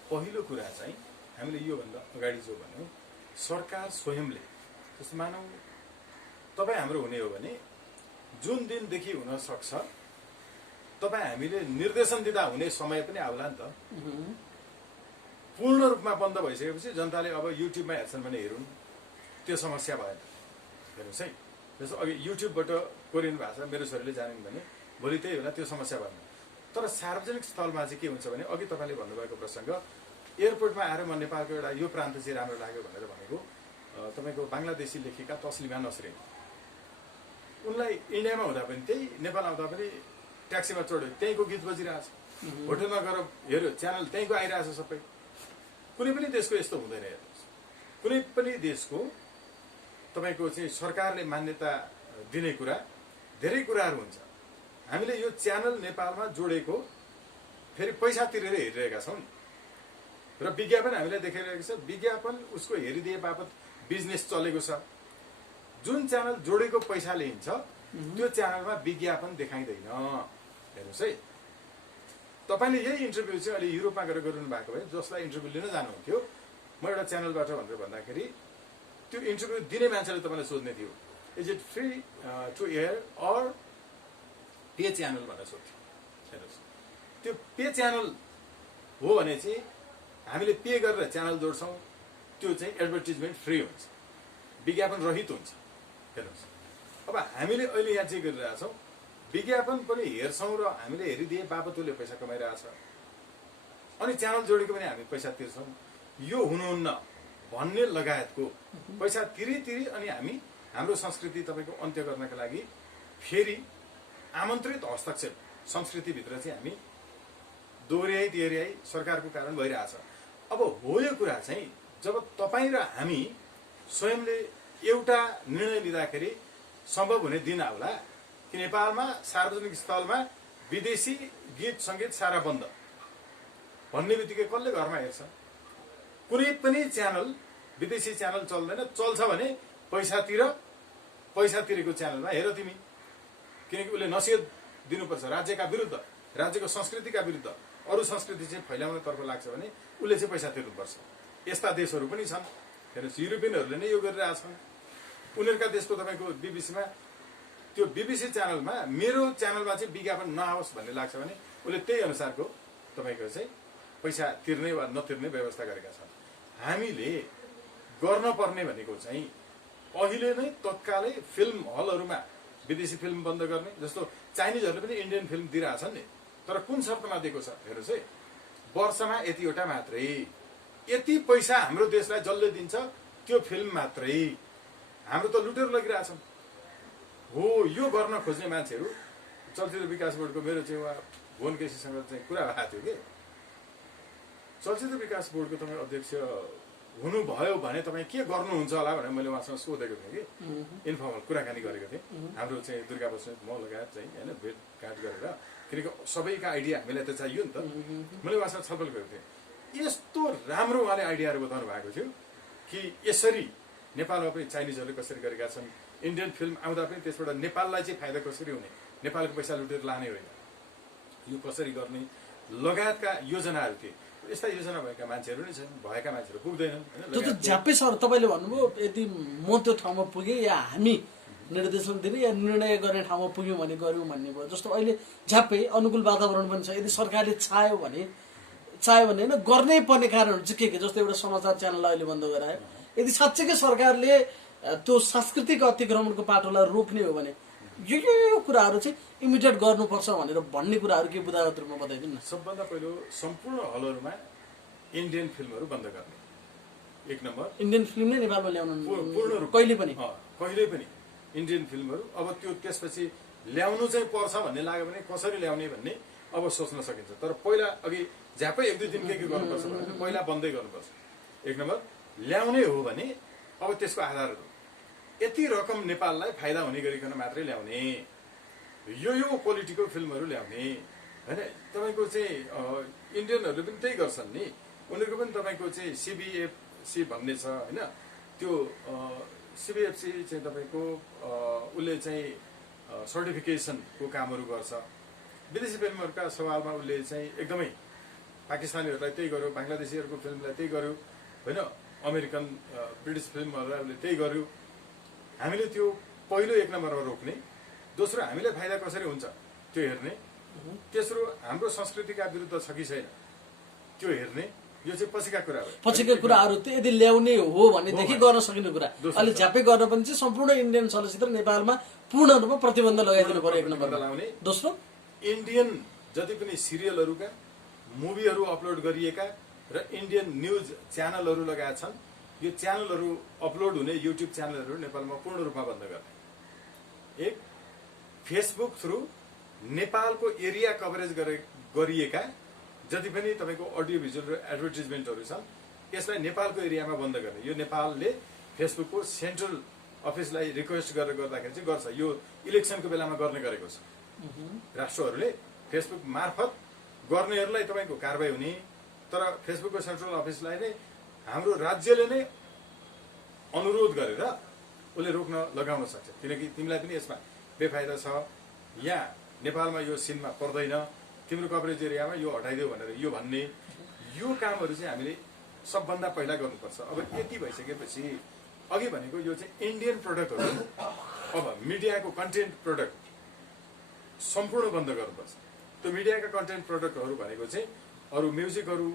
पहिलो कुरा चाहिँ हामीले योभन्दा अगाडि जो भन्यौँ सरकार स्वयंले, जस्तो मानौ तपाईँ हाम्रो हुने हो भने जुन दिनदेखि हुन सक्छ तपाईँ हामीले निर्देशन दिँदा हुने समय पनि आउला नि त। पूर्ण रूपमा बन्द भइसकेपछि जनताले अब युट्युबमा हेर्छन् भने हेरुन्, त्यो समस्या भएन। हेर्नुहोस् है, जस्तो अघि युट्युबबाट कोरियन भाषा मेरो छोरीले जानिन् भने भोलि त्यही होला, त्यो समस्या भएन। तर सार्वजनिक स्थलमा चाहिँ के हुन्छ भने अघि तपाईँले भन्नुभएको प्रसङ्ग एयरपोर्टमा आएर म नेपालको एउटा यो प्रान्त चाहिँ राम्रो लाग्यो भनेर भनेको तपाईँको बङ्गलादेशी लेखिका तस्लिमा नसरिन, उनलाई इन्डियामा हुँदा पनि त्यही, नेपाल आउँदा पनि ट्याक्सीमा चढ्यो त्यहीँको गीत बजिरहेछ, होटलमा गएर हेऱ्यो च्यानल त्यहीँको आइरहेछ सबै। कुनै पनि देशको यस्तो हुँदैन। हेर्नुहोस् कुनै पनि देशको तपाईँको चाहिँ सरकारले मान्यता दिने कुरा धेरै कुराहरू हुन्छ। हामीले यो च्यानल नेपालमा जोडेको फेरि पैसा तिरेर हेरिरहेका छौँ र विज्ञापन हामीलाई देखाइरहेको छ, विज्ञापन उसको हेरिदिए बापत बिजनेस चलेको छ। जुन च्यानल जोडेको पैसा लिन्छ त्यो च्यानलमा विज्ञापन देखाइँदैन। हेर्नुहोस् है, तपाईँले यही इन्टरभ्यू चाहिँ अहिले युरोपमा गएर गरिरहनु भएको भए जसलाई इन्टरभ्यू लिन जानुहुन्थ्यो, म एउटा च्यानलबाट भनेर भन्दाखेरि त्यो इन्टरभ्यू दिने मान्छेले तपाईँलाई सोध्ने थियो is it free to air or pay channel भनेर सोध्थ्यो। हेर्नुहोस् त्यो पे च्यानल हो भने चाहिँ हामीले पे गरेर च्यानल जोड्छौँ, त्यो चाहिँ एडभर्टिजमेन्ट फ्री हुन्छ, विज्ञापन रहित हुन्छ। हेर्नुहोस् अब हामीले अहिले यहाँ चाहिँ गरिरहेछौँ विज्ञापन पनि हेर्छौँ र हामीले हेरिदिए बापत उसले पैसा कमाइरहेछ, अनि च्यानल जोडेको पनि हामी पैसा तिर्छौँ। यो हुनुहुन्न भन्ने लगायतको पैसा तिरी अनि हामी हाम्रो संस्कृति तपाईँको अन्त्य गर्नका लागि फेरि आमन्त्रित हस्तक्षेप संस्कृतिभित्र चाहिँ हामी दोहोऱ्याइ सरकारको कारण भइरहेछ। अब हो यो कुरा चाहिँ जब तपाईँ र हामी स्वयंले एउटा निर्णय लिँदाखेरि सम्भव हुने दिन आउला कि नेपालमा सार्वजनिक स्थलमा विदेशी गीत सङ्गीत सारा बन्द भन्ने बित्तिकै कसले घरमा हेर्छ? कुनै पनि च्यानल विदेशी च्यानल चल्दैन, चल्छ भने पैसा तिरेको च्यानलमा हेर तिमी, किनकि उसले नसिहत दिनुपर्छ राज्यका विरुद्ध, राज्यको संस्कृतिका विरुद्ध अरू संस्कृति चाहिँ फैलाउनतर्फ लाग्छ भने उसले चाहिँ पैसा तिर्नुपर्छ। यस्ता देशहरू पनि छन्। हेर्नुहोस् युरोपियनहरूले नै यो गरिरहेछन्। उनीहरूका देशको तपाईँको बिबिसीमा त्यो बिबिसी च्यानलमा मेरो च्यानलमा चाहिँ विज्ञापन नआओस् भन्ने लाग्छ भने उसले त्यही अनुसारको तपाईँको चाहिँ पैसा तिर्ने वा नतिर्ने व्यवस्था गरेका छन्। हामीले गर्न पर्ने भनेको चाहिँ अहिले नै तत्कालै फिल्म हलहरूमा विदेशी फिल्म बन्द गर्ने, जस्तो चाइनिजहरूले पनि इन्डियन फिल्म दिइरहेछन् नि, तर कुन शर्तमा दिएको छ हेर्नुहोस् है, वर्षमा यतिवटा मात्रै, यति पैसा हाम्रो देशलाई जसले दिन्छ त्यो फिल्म मात्रै। हाम्रो त लुटेर लगिरहेछन् हो। यो गर्न खोज्ने मान्छेहरू, चलचित्र विकास बोर्डको मेरो चाहिँ उहाँ भुवन केसीसँग चाहिँ कुरा भएको थियो कि चलचित्र विकास बोर्डको तपाईँ अध्यक्ष हुनुभयो भने तपाईँ के गर्नुहुन्छ होला भनेर मैले उहाँसँग सोधेको थिएँ कि इन्फर्मल कुराकानी गरेको थिएँ। हाम्रो चाहिँ दुर्गा बस्नेत म लगायत चाहिँ होइन भेटघाट गरेर, किनकि सबैका आइडिया हामीलाई त चाहियो नि त। मैले उहाँसँग छलफल गरेको थिएँ। यस्तो राम्रो उहाँले आइडियाहरू बताउनु भएको थियो कि यसरी नेपालमा पनि चाइनिजहरूले कसरी गरेका छन्, इन्डियन फिल्म आउँदा पनि त्यसबाट नेपाललाई चाहिँ फाइदा कसरी हुने, नेपालको पैसा लुटेर लाने होइन, यो कसरी गर्ने लगायतका योजनाहरू थिए। यस्ता योजना भएका मान्छेहरू नै छन्, भएका मान्छेहरू पुग्दैनन्। त्यो त झ्याप्पै सर तपाईँले भन्नुभयो यदि म त्यो ठाउँमा पुगेँ या हामी निर्देशन दिने या निर्णय गर्ने ठाउँमा पुग्यौँ भने गऱ्यौँ भन्ने भयो। जस्तो अहिले झ्याप्पै अनुकूल वातावरण पनि छ, यदि सरकारले चाह्यो भने होइन गर्नै पर्ने कारणहरू चाहिँ के जस्तो एउटा समाचार च्यानललाई अहिले बन्द गरायो। यदि साँच्चैकै सरकारले त्यो सांस्कृतिक अतिक्रमणको पाटोलाई रोक्ने हो भने यो कुराहरू चाहिँ इमिडिएट गर्नुपर्छ भनेर भन्ने कुराहरू के बुदागत रूपमा बताइदिनु न। सबभन्दा पहिलो सम्पूर्ण हलहरूमा इन्डियन फिल्महरू बन्द गर्ने, एक नम्बर। इन्डियन फिल्म नै नेपालमा ल्याउनु पूर्ण रूप कहिले पनि इन्डियन फिल्महरू। अब त्यो त्यसपछि ल्याउनु चाहिँ पर्छ भन्ने लाग्यो भने कसरी ल्याउने भन्ने अब सोच्न सकिन्छ। तर पहिला अघि झ्यापै एक दुई दिन के गर्नुपर्छ भने पहिला बन्दै गर्नुपर्छ, एक नम्बर। ल्याउने हो भने अब त्यसको आधारहरू यति रकम नेपाललाई फाइदा हुने गरिकन मात्रै ल्याउने, यो क्वालिटीको फिल्महरू ल्याउने होइन। तपाईँको चाहिँ इन्डियनहरूले पनि त्यही गर्छन् नि, उनीहरूको पनि तपाईँको चाहिँ सिबिएफसी भन्ने छ होइन। त्यो सिबिएफसी चाहिँ तपाईँको उसले चाहिँ सर्टिफिकेसनको कामहरू गर्छ। विदेशी फिल्महरूका सवालमा उसले चाहिँ एकदमै पाकिस्तानीहरूलाई त्यही गर्यो, बङ्गलादेशीहरूको फिल्मलाई त्यही गर्यो होइन, अमेरिकन ब्रिटिस फिल्महरूलाई उसले त्यही गर्यो। हामीले त्यो पहिलो एक नम्बरमा रोक्ने, दोस्रो हामीलाई फाइदा कसरी हुन्छ त्यो हेर्ने, तेस्रो हाम्रो संस्कृतिका विरुद्ध छ कि छैन त्यो हेर्ने। यो चाहिँ पछिका कुराहरू त्यो यदि ल्याउने हो भनेदेखि गर्न सकिने कुरा। अहिले झ्यापै गर्न पनि चाहिँ सम्पूर्ण इन्डियन चलचित्र नेपालमा पूर्ण रूपमा प्रतिबन्ध लगाइदिनु पर्यो, एक नम्बर लगाउने। दोस्रो, इन्डियन जति पनि सिरियलहरूका मुभीहरू अपलोड गरिएका र इन्डियन न्युज च्यानलहरू लगाएका छन्, यो च्यानलहरू अपलोड हुने युट्युब च्यानलहरू नेपालमा पूर्ण रूपमा बन्द गर्ने। एक, फेसबुक थ्रु नेपालको एरिया कभरेज गरिएका जति पनि तपाईँको अडियो भिजुअल र एडभर्टिजमेन्टहरू छन् यसलाई नेपालको एरियामा बन्द गर्ने। यो नेपालले फेसबुकको सेन्ट्रल अफिसलाई रिक्वेस्ट गरेर गर्दाखेरि चाहिँ गर्छ। यो इलेक्सनको बेलामा गर्ने गरेको छ राष्ट्रहरूले। फेसबुक मार्फत गर्नेहरूलाई तपाईँको कारबाही हुने, तर फेसबुकको सेन्ट्रल अफिसलाई नै हाम्रो राज्यले नै अनुरोध गरेर उसले रोक्न लगाउन सक्छ, किनकि तिमीलाई पनि यसमा बेफाइदा छ, यहाँ नेपालमा यो सिनमा पर्दैन, तिम्रो कभरेज एरियामा यो हटाइदेऊ भनेर यो भन्ने। यो कामहरू चाहिँ हामीले सबभन्दा पहिला गर्नुपर्छ। अब यति भइसकेपछि अघि भनेको यो चाहिँ इन्डियन प्रडक्टहरू, अब मिडियाको कन्टेन्ट प्रडक्ट सम्पूर्ण बन्द गर्नुपर्छ। त्यो मिडियाका कन्टेन्ट प्रडक्टहरू भनेको चाहिँ अरू म्युजिकहरू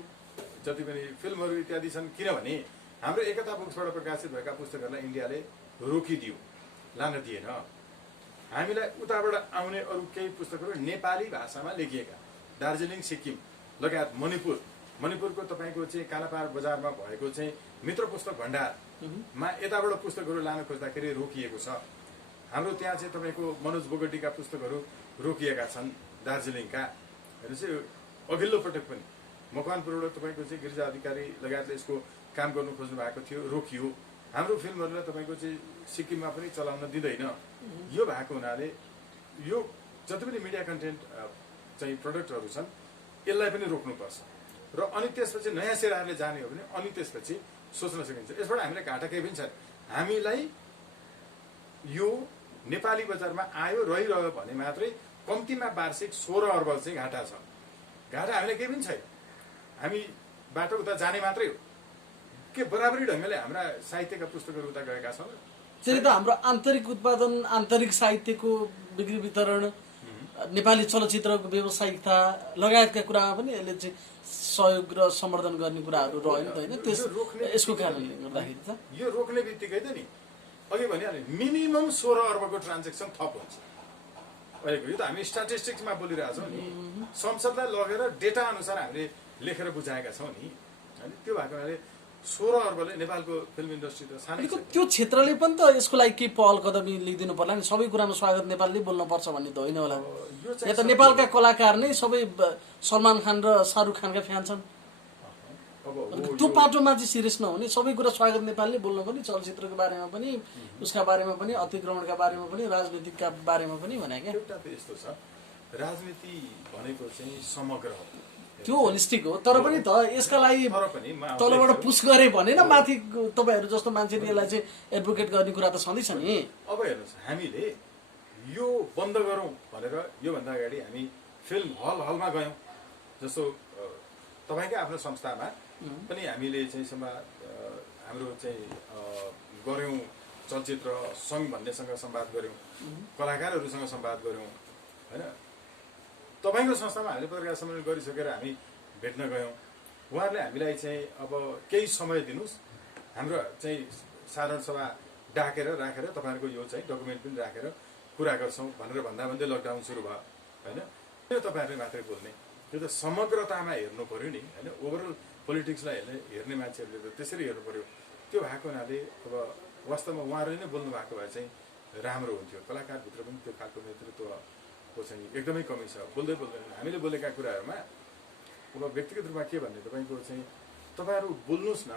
जति पनि फिल्महरू इत्यादि छन्, किनभने हाम्रो एकता बुक्सबाट प्रकाशित भएका पुस्तकहरूलाई इन्डियाले रोकिदियो, लान दिएन। हामीलाई उताबाट आउने अरू केही पुस्तकहरू नेपाली भाषामा लेखिएका, दार्जिलिङ, सिक्किम लगायत मणिपुरको तपाईँको चाहिँ कालापार बजारमा भएको चाहिँ मित्र पुस्तक भण्डारमा यताबाट पुस्तकहरू लान खोज्दाखेरि रोकिएको छ। हाम्रो त्यहाँ चाहिँ तपाईँको मनोज बोगटीका पुस्तकहरू रोकिएका छन् दार्जिलिङका। हेर्नुहोस् अघिल्लो पटक पनि मकवानपुरबाट तपाईँको चाहिँ गिरिजा अधिकारी लगायतले यसको काम गर्नु खोज्नु भएको थियो, रोकियो। हाम्रो फिल्महरूलाई तपाईँको चाहिँ सिक्किममा पनि चलाउन दिँदैन। यो भएको हुनाले यो जति पनि मिडिया कन्टेन्ट चाहिँ प्रडक्टहरू छन् यसलाई पनि रोक्नुपर्छ। र अनि त्यसपछि नयाँ सेराहरूले जाने हो भने अनि त्यसपछि सोच्न सकिन्छ। यसबाट हामीलाई घाटा केही पनि छैन। हामीलाई यो नेपाली बजारमा आयो रहिरह्यो भने मात्रै कम्तीमा वार्षिक 16 अर्ब चाहिँ घाटा छ। घाटा हामीलाई केही पनि छैन, हामी बाटो उता जाने मात्रै हो। के बराबरी ढङ्गले हाम्रा साहित्यका पुस्तकहरू उता गएका छन्? त्यसले त हाम्रो आन्तरिक उत्पादन आन्तरिक साहित्यको बिक्री वितरण नेपाली चलचित्रको व्यावसायिकता लगायतका कुरामा पनि यसले चाहिँ सहयोग र सम्वर्धन गर्ने कुराहरू रह्यो नि त होइन यसको कारणले गर्दाखेरि त यो रोक्ने बित्तिकै त नि अघि भनिहालेँ मिनिमम 16 अर्बको ट्रान्जेक्सन थप हुन्छ अहिलेको यो त हामी स्ट्याटिस्टिक्समा बोलिरहेछौँ नि संसदलाई लगेर डेटा अनुसार हामीले लेखेर बुझाएका छौँ नि होइन त्यो भएको हुनाले 16 अर्बले नेपालको फिल्म इन्डस्ट्री त सानै छ त्यो क्षेत्रले पनि त यसको लागि केही पहल कदमी लिइदिनु पर्ला नि सबै कुरामा स्वागत नेपालले बोल्नुपर्छ भन्ने त होइन होला या त नेपालका कलाकार नै सबै सलमान खान र शाहरुख खानका फ्यान छन् त्यो पाटोमा चाहिँ सिरियस नहुने सबै कुरा स्वागत नेपालले बोल्नु पनि चलचित्रको बारेमा पनि उसका बारेमा पनि अतिक्रमणका बारेमा पनि राजनीतिका बारेमा पनि भने क्या एउटा त यस्तो छ राजनीति भनेको चाहिँ समग्र हो त्यो होलिस्टिक हो तर पनि त यसका लागि तर पनि तलबाट पुस गरे भने न माथि तपाईँहरू जस्तो मान्छेले यसलाई चाहिँ एडभोकेट गर्ने कुरा त छँदैछ नि अब हेर्नुहोस् हामीले यो बन्द गरौँ भनेर योभन्दा अगाडि हामी फिल्म हलमा गयौँ जस्तो तपाईँकै आफ्नो संस्थामा पनि हामीले चाहिँ हाम्रो चाहिँ गऱ्यौँ चलचित्र सङ्घ भन्नेसँग संवाद गऱ्यौँ कलाकारहरूसँग संवाद गऱ्यौँ होइन तपाईँको संस्थामा हामीले पत्रकार सम्मेलन गरिसकेर हामी भेट्न गयौँ उहाँहरूले हामीलाई चाहिँ अब केही समय दिनुहोस् हाम्रो चाहिँ साधारण सभा डाकेर राखेर तपाईँहरूको यो चाहिँ डकुमेन्ट पनि राखेर कुरा गर्छौँ भनेर भन्दा भन्दै लकडाउन सुरु भयो होइन त्यो तपाईँहरूले मात्रै बोल्ने त्यो त समग्रतामा हेर्नु पऱ्यो नि होइन ओभरअल पोलिटिक्सलाई हेर्ने मान्छेहरूले त त्यसरी हेर्नु पऱ्यो त्यो भएको हुनाले अब वास्तवमा उहाँहरूले नै बोल्नु भएको भए चाहिँ राम्रो हुन्थ्यो कलाकारभित्र पनि त्यो खालको नेतृत्वको चाहिँ एकदमै कमी छ बोल्दै हामीले बोलेका कुराहरूमा अब व्यक्तिगत रूपमा के भन्ने तपाईँको चाहिँ तपाईँहरू बोल्नुहोस् न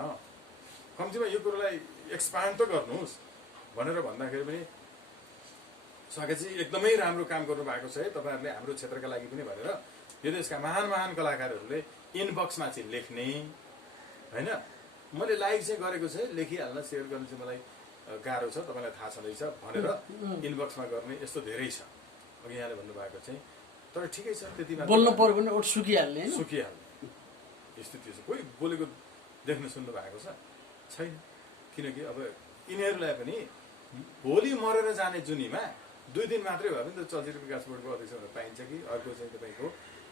कम्तीमा यो कुरोलाई एक्सपान्ड त गर्नुहोस् भनेर भन्दाखेरि पनि स्वागतजी एकदमै राम्रो काम गर्नु भएको छ है तपाईँहरूले हाम्रो क्षेत्रका लागि पनि भनेर यो देशका महान महान कलाकारहरूले इनबक्समा चाहिँ लेख्ने होइन मैले लाइक चाहिँ गरेको चाहिँ लेखिहाल्न सेयर गर्नु चाहिँ मलाई गाह्रो छ तपाईँलाई थाहा छँदैछ भनेर इनबक्समा गर्ने यस्तो धेरै छ अघि यहाँले भन्नुभएको चाहिँ तर ठिकै छ त्यति बोल्नु पर्यो भने ओट सुकिहाल्ने स्थिति छ कोही बोलेको देख्न सुन्नु भएको छैन किनकि अब यिनीहरूलाई पनि भोलि मरेर जाने जुनीमा 2 दिन मात्रै भयो भने त चलचित्र विकास बोर्डको अध्यक्ष हुन पाइन्छ कि अर्को चाहिँ तपाईँको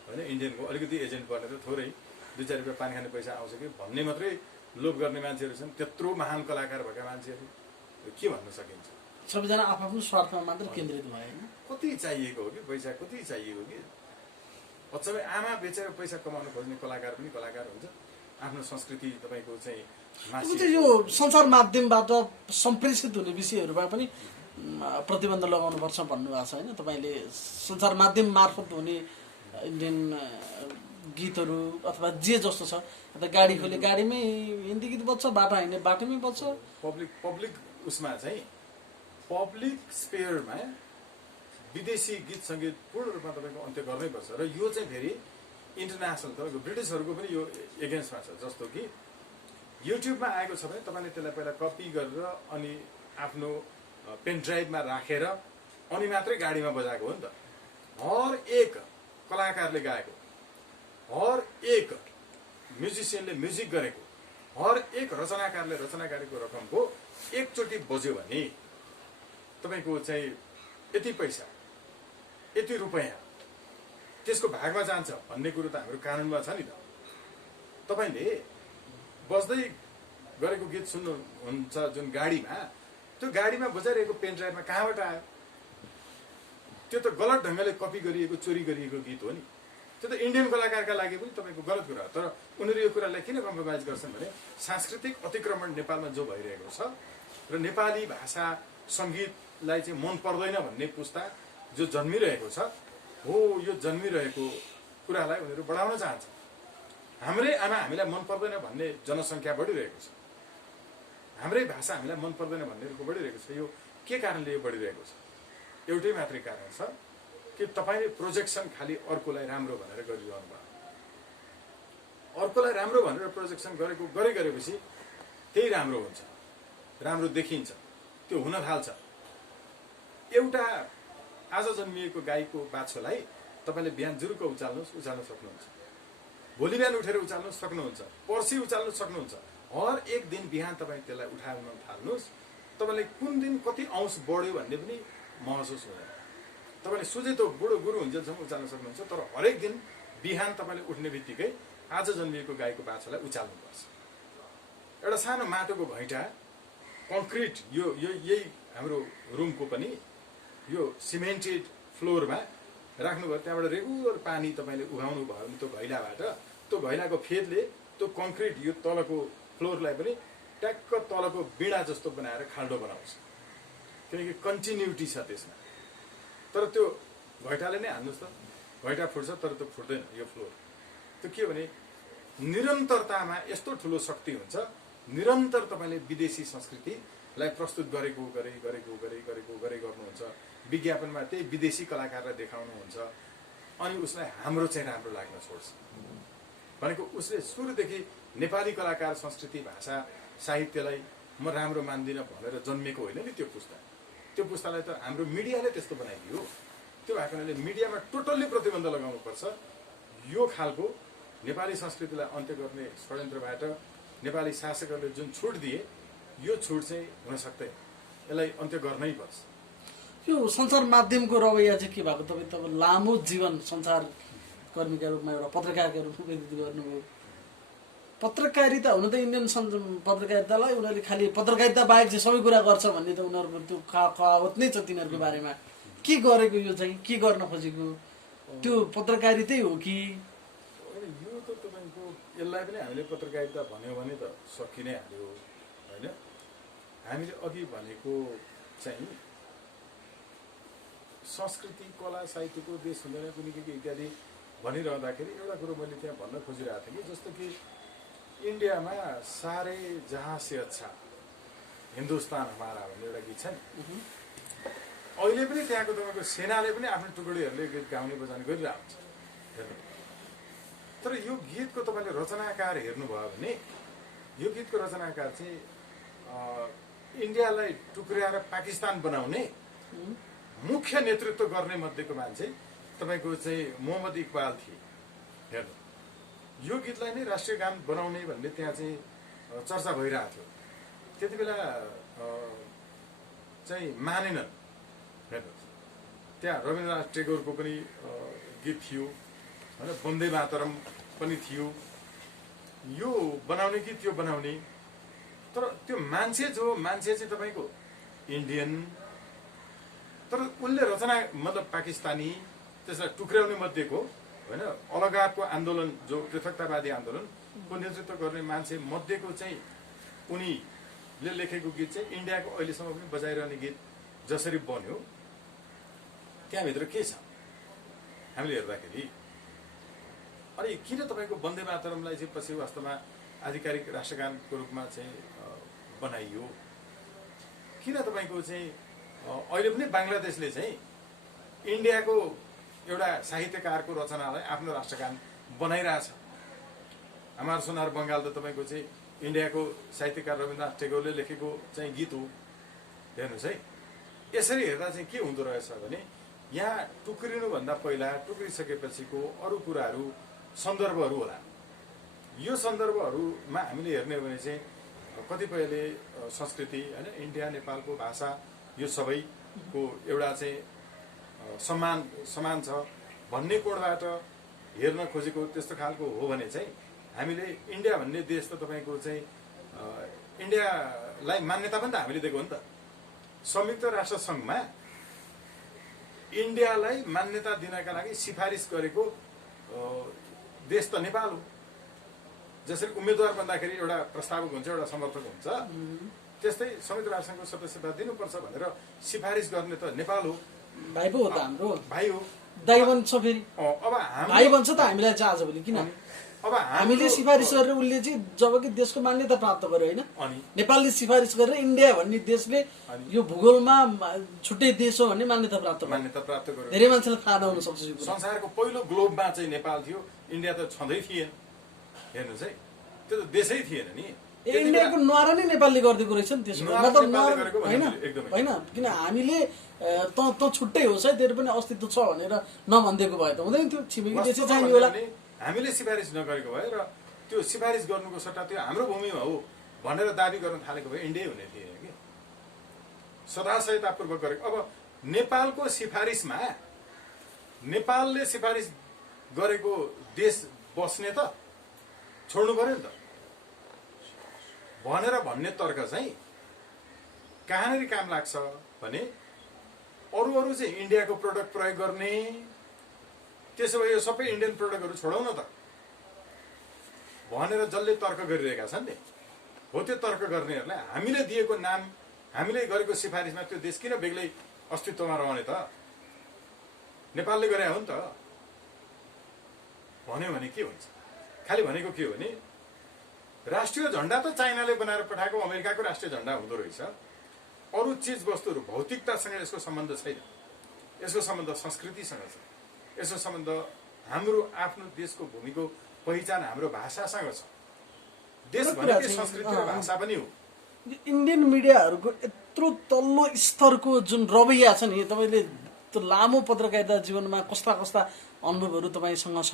होइन इन्डियनको अलिकति एजेन्ट बनेर थोरै 2-4 रुपियाँ पानी खाने पैसा आउँछ कि भन्ने मात्रै लोभ गर्ने मान्छेहरू छन् त्यत्रो महान कलाकार भएका मान्छेहरू के भन्न सकिन्छ सबैजना आफ्नो स्वार्थमा मात्र केन्द्रित भएन कति चाहिएको हो कि पैसा कति चाहिएको कि अचम्मै आमा बेचेर पैसा कमाउन खोज्ने कलाकार पनि कलाकार हुन्छ आफ्नो संस्कृति तपाईँको चाहिँ यो सञ्चार माध्यमबाट सम्प्रेषित हुने विषयहरूमा पनि प्रतिबन्ध लगाउनुपर्छ भन्नुभएको छ होइन तपाईँले सञ्चार माध्यम मार्फत हुने इन्डियन गीतहरू अथवा जे जस्तो छ गाडी खोले गाडीमै हिन्दी गीत बज्छ बाटो हिँड्ने बाटोमै बज्छ पब्लिक उसमा चाहिँ पब्लिक स्पेयरमा विदेशी गीत सङ्गीत पूर्ण रूपमा तपाईँको अन्त्य गर्नैपर्छ र यो चाहिँ फेरि इन्टरनेसनल तपाईँको ब्रिटिसहरूको पनि यो एगेन्स्टमा छ जस्तो कि युट्युबमा आएको छ भने तपाईँले त्यसलाई पहिला कपी गरेर अनि आफ्नो पेन ड्राइभमा राखेर अनि मात्रै गाडीमा बजाएको हो नि त हर एक कलाकारले गाएको हर एक म्युजिसियनले म्युजिक गरेको हर एक रचनाकारले रचनाकारीको रकमको एकचोटि बज्यो भने तपाईँको चाहिँ यति पैसा यति रुपैयाँ त्यसको भागमा जान्छ भन्ने कुरो त हाम्रो कानुनमा छ नि त तपाईँले बज्दै गरेको गीत सुन्नुहुन्छ जुन गाडीमा त्यो गाडीमा बजाइरहेको पेन ड्राइभमा कहाँबाट आयो त्यो त गलत ढङ्गले कपी गरिएको चोरी गरिएको गीत हो नि त्यो त इन्डियन कलाकारका लागि पनि तपाईँको गलत कुरा हो तर उनीहरू यो कुरालाई किन कम्प्रोमाइज गर्छन् भने सांस्कृतिक अतिक्रमण नेपालमा जो भइरहेको छ र नेपाली भाषा सङ्गीतलाई चाहिँ मन पर्दैन भन्ने पुस्ता जो जन्मिरहेको छ हो यो जन्मिरहेको कुरालाई उनीहरू बढाउन चाहन्छ हाम्रै आमा हामीलाई मन पर्दैन भन्ने जनसङ्ख्या बढिरहेको छ हाम्रै भाषा हामीलाई मन पर्दैन भन्नेहरूको बढिरहेको छ यो के कारणले यो बढिरहेको छ एउटै मात्रै कारण छ कि तपाईँले प्रोजेक्सन खालि अर्कोलाई राम्रो भनेर गरिरहनु भयो अर्कोलाई राम्रो भनेर प्रोजेक्सन गरेपछि त्यही राम्रो हुन्छ राम्रो देखिन्छ त्यो हुन थाल्छ एउटा आज जन्मिएको गाईको बाछोलाई तपाईँले बिहान जुरुको उचाल्न सक्नुहुन्छ भोलि बिहान उठेर उचाल्न सक्नुहुन्छ पर्सि उचाल्न सक्नुहुन्छ हर एक दिन बिहान तपाईँ त्यसलाई उठाउन थाल्नुहोस् तपाईँले कुन दिन कति अंश बढ्यो भन्ने पनि महसुस हुँदैन। तपाईँले सोझै त बुढो गुरु हुन्जेलसम्म उचाल्न सक्नुहुन्छ, तर हरेक दिन बिहान तपाईँले उठ्ने बित्तिकै आज जन्मिएको गाईको बाछालाई उचाल्नुपर्छ। एउटा सानो माटोको घैँटा कङ्क्रिट यही हाम्रो रुमको पनि यो सिमेन्टेड फ्लोरमा राख्नुभयो, त्यहाँबाट रेगुलर पानी तपाईँले उघाउनु भयो भने त्यो घैलाबाट, त्यो घैलाको फेदले त्यो कङ्क्रिट यो तलको फ्लोरलाई पनि ट्याक्क तलको बिडा जस्तो बनाएर खाल्डो बनाउँछ, किनकि कन्टिन्युटी छ त्यसमा। तर त्यो घैँटाले नै हान्नुहोस् त, घैँटा फुट्छ तर त्यो फुट्दैन यो फ्लोर। त्यो के भने निरन्तरतामा यस्तो ठुलो शक्ति हुन्छ। निरन्तर तपाईँले विदेशी संस्कृतिलाई प्रस्तुत गरेको गर्नुहुन्छ, विज्ञापनमा त्यही विदेशी कलाकारलाई देखाउनुहुन्छ, अनि उसलाई हाम्रो चाहिँ राम्रो लाग्न छोड्छ। भनेको उसले सुरुदेखि नेपाली कलाकार, संस्कृति, भाषा, साहित्यलाई म राम्रो मान्दिनँ भनेर जन्मेको होइन नि त्यो पुस्ता। त्यो पुस्तालाई त हाम्रो मिडियाले त्यस्तो बनाइदियो। त्यो भएको हुनाले मिडियामा टोटल्ली प्रतिबन्ध लगाउनुपर्छ। यो खालको नेपाली संस्कृतिलाई अन्त्य गर्ने षड्यन्त्रबाट नेपाली शासकहरूले जुन छुट दिए, यो छुट चाहिँ हुन सक्दैन, यसलाई अन्त्य गर्नै पर्छ। यो सञ्चार माध्यमको रवैया चाहिँ के भएको? तपाईँ लामो जीवन सञ्चार कर्मीका रूपमा एउटा पत्रकारका रूपमा व्यतीत गर्नुभयो। पत्रकारिता हुन त इन्डियन पत्रकारितालाई उनीहरूले खालि पत्रकारिता बाहेक चाहिँ सबै कुरा गर्छ भन्ने त उनीहरूको त्यो कहावत नै छ तिनीहरूको बारेमा। के गरेको यो चाहिँ, के गर्न खोजेको? त्यो पत्रकारितै हो कि? यो त तपाईँको यसलाई पनि हामीले पत्रकारिता भन्यो भने त सकि नै हाल्यो होइन। हामीले अघि भनेको चाहिँ संस्कृति, कला, साहित्यको देश हुँदैन कुनै के इत्यादि भनिरहँदाखेरि एउटा कुरो मैले त्यहाँ भन्न खोजिरहेको थिएँ कि जस्तो कि इन्डियामा सारे जहाँ से अच्छा हिन्दुस्तान हमारा भन्ने एउटा गीत छ नि, अहिले पनि त्यहाँको तपाईँको सेनाले पनि आफ्नो टुकडीहरूले गीत गाउने बजाउने गरिरहेको हुन्छ हेर्नु। तर यो गीतको तपाईँले रचनाकार हेर्नुभयो भने यो गीतको रचनाकार चाहिँ इन्डियालाई टुक्र्याएर पाकिस्तान बनाउने मुख्य नेतृत्व गर्ने मध्येको मान्छे तपाईँको चाहिँ मोहम्मद इकबाल थिए हेर्नु। यो गीतलाई नै राष्ट्रिय गान बनाउने भन्ने त्यहाँ चाहिँ चर्चा भइरहेको थियो। त्यति बेला चाहिँ मानेनन् हेर्नु। त्यहाँ रविन्द्रनाथ टेगोरको पनि गीत थियो होइन, वन्दे मातरम पनि थियो। यो बनाउने कि त्यो बनाउने, तर त्यो मान्छे चाहिँ तपाईँको इन्डियन, तर उनले रचना मतलब पाकिस्तानी, त्यसलाई टुक्र्याउने मध्येको होइन, अलगावको आन्दोलन जो पृथकतावादी आन्दोलनको नेतृत्व गर्ने मान्छे मध्येको चाहिँ उनीले लेखेको गीत चाहिँ इन्डियाको अहिलेसम्म पनि बजाइरहने गीत जसरी बन्यो त्यहाँभित्र के छ हामीले हेर्दाखेरि। अनि किन तपाईँको वन्दे मातरमलाई चाहिँ पछि वास्तवमा आधिकारिक राष्ट्रगानको रूपमा चाहिँ बनाइयो? किन तपाईँको चाहिँ अहिले पनि बङ्गलादेशले चाहिँ इन्डियाको एउटा साहित्यकारको रचनालाई आफ्नो राष्ट्रगान बनाइरहेछ? हमार सोनार बङ्गाल त तपाईँको चाहिँ इन्डियाको साहित्यकार रविन्द्रनाथ टेगोरले लेखेको चाहिँ गीत हो। हेर्नुहोस् है, यसरी हेर्दा चाहिँ के हुँदो रहेछ भने यहाँ टुक्रिनुभन्दा पहिला, टुक्रिसकेपछिको अरू कुराहरू, सन्दर्भहरू होला। यो सन्दर्भहरूमा हामीले हेर्ने हो भने चाहिँ कतिपयले संस्कृति होइन, इन्डिया नेपालको भाषा यो सबैको एउटा चाहिँ समान छ भन्ने कोणबाट हेर्न खोजेको त्यस्तो खालको हो भने चाहिँ हामीले इन्डिया भन्ने देश त तपाईँको चाहिँ इन्डियालाई मान्यता पनि त हामीले दिएको हो नि त। संयुक्त राष्ट्र सङ्घमा इन्डियालाई मान्यता दिनका लागि सिफारिस गरेको देश त नेपाल हो। जसरी उम्मेदवार भन्दाखेरि एउटा प्रस्तावक हुन्छ, एउटा समर्थक हुन्छ, त्यस्तै संयुक्त राष्ट्रसङ्घको सदस्यता दिनुपर्छ भनेर सिफारिस गर्ने त नेपाल हो। भाइ पो हो त हाम्रो, भाइ हो, दाइ बन्छ फेरि। अब भाइ बन्छ त हामीलाई चाहिँ आजभोलि किन? अब हामीले सिफारिस गरेर उसले चाहिँ जबकि देशको मान्यता प्राप्त गर्यो होइन, अनि नेपालले सिफारिस गरेर इन्डिया भन्ने देशले यो भूगोलमा छुट्टै देश हो भन्ने मान्यता प्राप्त गर्यो। धेरै मान्छेलाई थाहा नहुन सक्छ। संसारको पहिलो ग्लोबमा चाहिँ नेपाल थियो, इन्डिया त छँदै थिएन। हेर्नुहोस् है, त्यो त देशै थिएन नि। इन्डियाको न्वारा नै नेपालले गरिदिएको रहेछ नि त्यसो होइन होइन, किन हामीले त छुट्टै होस् है, तेरो पनि अस्तित्व छ भनेर नभनिदिएको भए त हुँदैन थियो। छिमेकी देशै चाहिने होला। हामीले सिफारिस नगरेको भए र त्यो सिफारिस गर्नुको सट्टा त्यो हाम्रो भूमिमा हो भनेर दाबी गर्न थालेको भए इन्डिया हुने थिएन कि। सदाशयतापूर्वक गरेको। अब नेपालको सिफारिसमा नेपालले सिफारिस गरेको देश बस्ने त छोड्नु पर्यो नि त भनेर भन्ने तर्क चाहिँ कहाँनिर काम लाग्छ भने अरू चाहिँ इन्डियाको प्रडक्ट प्रयोग गर्ने, त्यसो भए यो सबै इन्डियन प्रडक्टहरू छोडाउन त भनेर जसले तर्क गरिरहेका छन् नि, हो त्यो तर्क गर्नेहरूलाई हामीले दिएको नाम, हामीले गरेको सिफारिसमा त्यो देश किन बेग्लै अस्तित्वमा रहने त? नेपालले गरे हो नि त भन्यो भने के हुन्छ? खालि भनेको के हो भने राष्ट्रिय झण्डा त चाइनाले बनाएर पठाएको अमेरिकाको राष्ट्रिय झण्डा हुँदो रहेछ। अरू चिज वस्तुहरू भौतिकतासँग यसको सम्बन्ध छैन, यसको सम्बन्ध संस्कृतिसँग छ, यसको सम्बन्ध हाम्रो आफ्नो देशको भूमिको पहिचान हाम्रो भाषासँग छ। देश भनेको संस्कृति र भाषा पनि हो। इन्डियन मिडियाहरूको यत्रो तल्लो स्तरको जुन रवैया छ नि, तपाईँले त्यो लामो पत्रकारिता जीवनमा कस्ता कस्ता अनुभवहरू तपाईँसँग छ,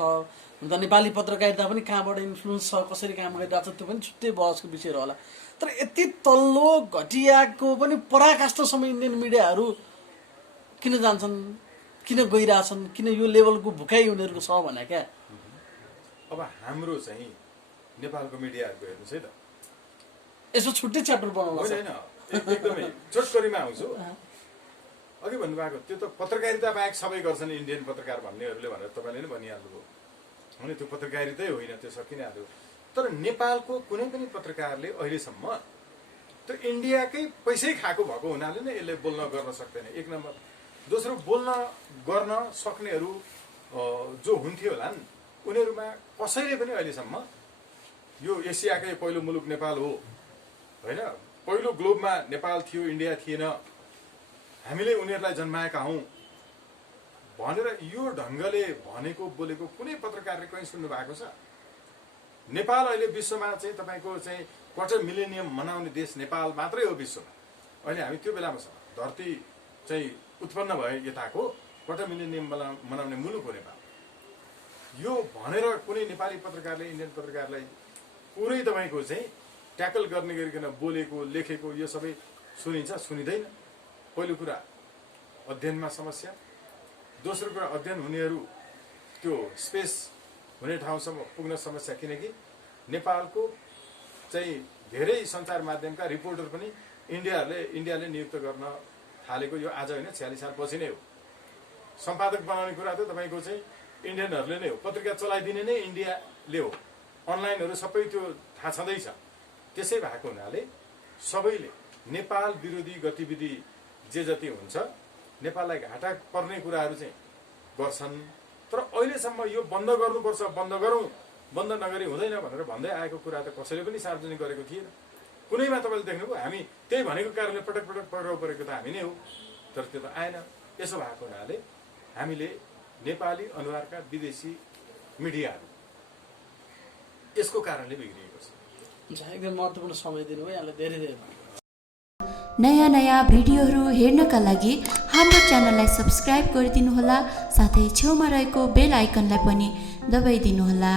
हुन त नेपाली पत्रकारिता पनि कहाँबाट इन्फ्लुएन्स छ, कसरी काम गरिरहेको छ, त्यो पनि छुट्टै बहसको विषयहरू होला। तर यति तल्लो घटियाको पनि पराकाष्ठसम्म इन्डियन मिडियाहरू किन जान्छन्, किन गइरहेछन्, किन यो लेभलको भुकाइ उनीहरूको छ भने क्या? अब हाम्रो चाहिँ नेपालको मिडियाहरूको हेर्नुहोस् है त, यसो छुट्टै च्याप्टर बनाउनु होइन एकदमै छोटकरीमा आउँछु। अघि भन्नुभएको त्यो त पत्रकारिता बाहेक सबै गर्छन् इन्डियन पत्रकार भन्नेहरूले भनेर तपाईँले नै भनिहाल्नुभयो भने त्यो पत्रकारितै होइन, त्यो सकिनहाल्यो। तर नेपालको कुनै पनि पत्रकारले अहिलेसम्म त्यो इन्डियाकै पैसै खाएको भएको हुनाले नै यसले बोल्न गर्न सक्दैन, एक नम्बर। दोस्रो, बोल्न गर्न सक्नेहरू जो हुन्थ्यो होला नि, उनीहरूमा कसैले पनि अहिलेसम्म यो एसियाकै पहिलो मुलुक नेपाल हो होइन, पहिलो ग्लोबमा नेपाल थियो, इन्डिया थिएन, हामीले उनीहरूलाई जन्माएका हौँ भनेर यो ढङ्गले भनेको बोलेको कुनै पत्रकारले कहीँ सुन्नु भएको छ? नेपाल अहिले विश्वमा चाहिँ तपाईँको चाहिँ क्वार्टर मिलेनियम मनाउने देश नेपाल मात्रै हो विश्वमा। अहिले हामी त्यो बेलामा छ, धरती चाहिँ उत्पन्न भए यताको क्वार्टर मिलेनियम मनाउने मुलुक हो नेपाल। यो भनेर कुनै नेपाली पत्रकारले इन्डियन पत्रकारलाई पुरै तपाईँको चाहिँ ट्याकल गर्ने गरिकन बोलेको लेखेको यो सबै सुनिन्छ? सुनिँदैन। पहिलो कुरा अध्ययनमा समस्या, दोस्रो कुरा अध्ययन हुनेहरू त्यो स्पेस हुने ठाउँसम्म पुग्न समस्या, किनकि नेपालको चाहिँ धेरै सञ्चार माध्यमका रिपोर्टर पनि इन्डियाले नियुक्त गर्न थालेको यो आज होइन 46 साल पछि नै हो। सम्पादक बनाउने कुरा त तपाईँको चाहिँ इन्डियनहरूले नै हो, पत्रिका चलाइदिने नै इन्डियाले हो, अनलाइनहरू सबै त्यो थाहा छँदैछ। त्यसै भएको हुनाले सबैले नेपाल विरोधी गतिविधि जे जति हुन्छ, नेपाललाई घाटा पर्ने कुराहरू चाहिँ गर्छन्। तर अहिलेसम्म यो बन्द गर्नुपर्छ, बन्द गरौँ, बन्द नगरी हुँदैन भनेर भन्दै आएको कुरा त कसैले पनि सार्वजनिक गरेको थिएन। कुनैमा तपाईँले देख्नुभयो? हामी त्यही भनेको कारणले पटक पटक पक्राउ परेको त हामी नै हो, तर त्यो त आएन। यसो भएको हुनाले हामीले नेपाली अनुहारका विदेशी मिडियाहरू यसको कारणले बिग्रिएको छ। एकदम महत्त्वपूर्ण समय दिनुभयो, यहाँलाई धेरै धेरै नयाँ नयाँ भिडियोहरू हेर्नका लागि हाम्रो च्यानललाई सब्स्क्राइब गरिदिनुहोला, साथै छेउमा रहेको बेल आइकनलाई पनि दबाइदिनुहोला।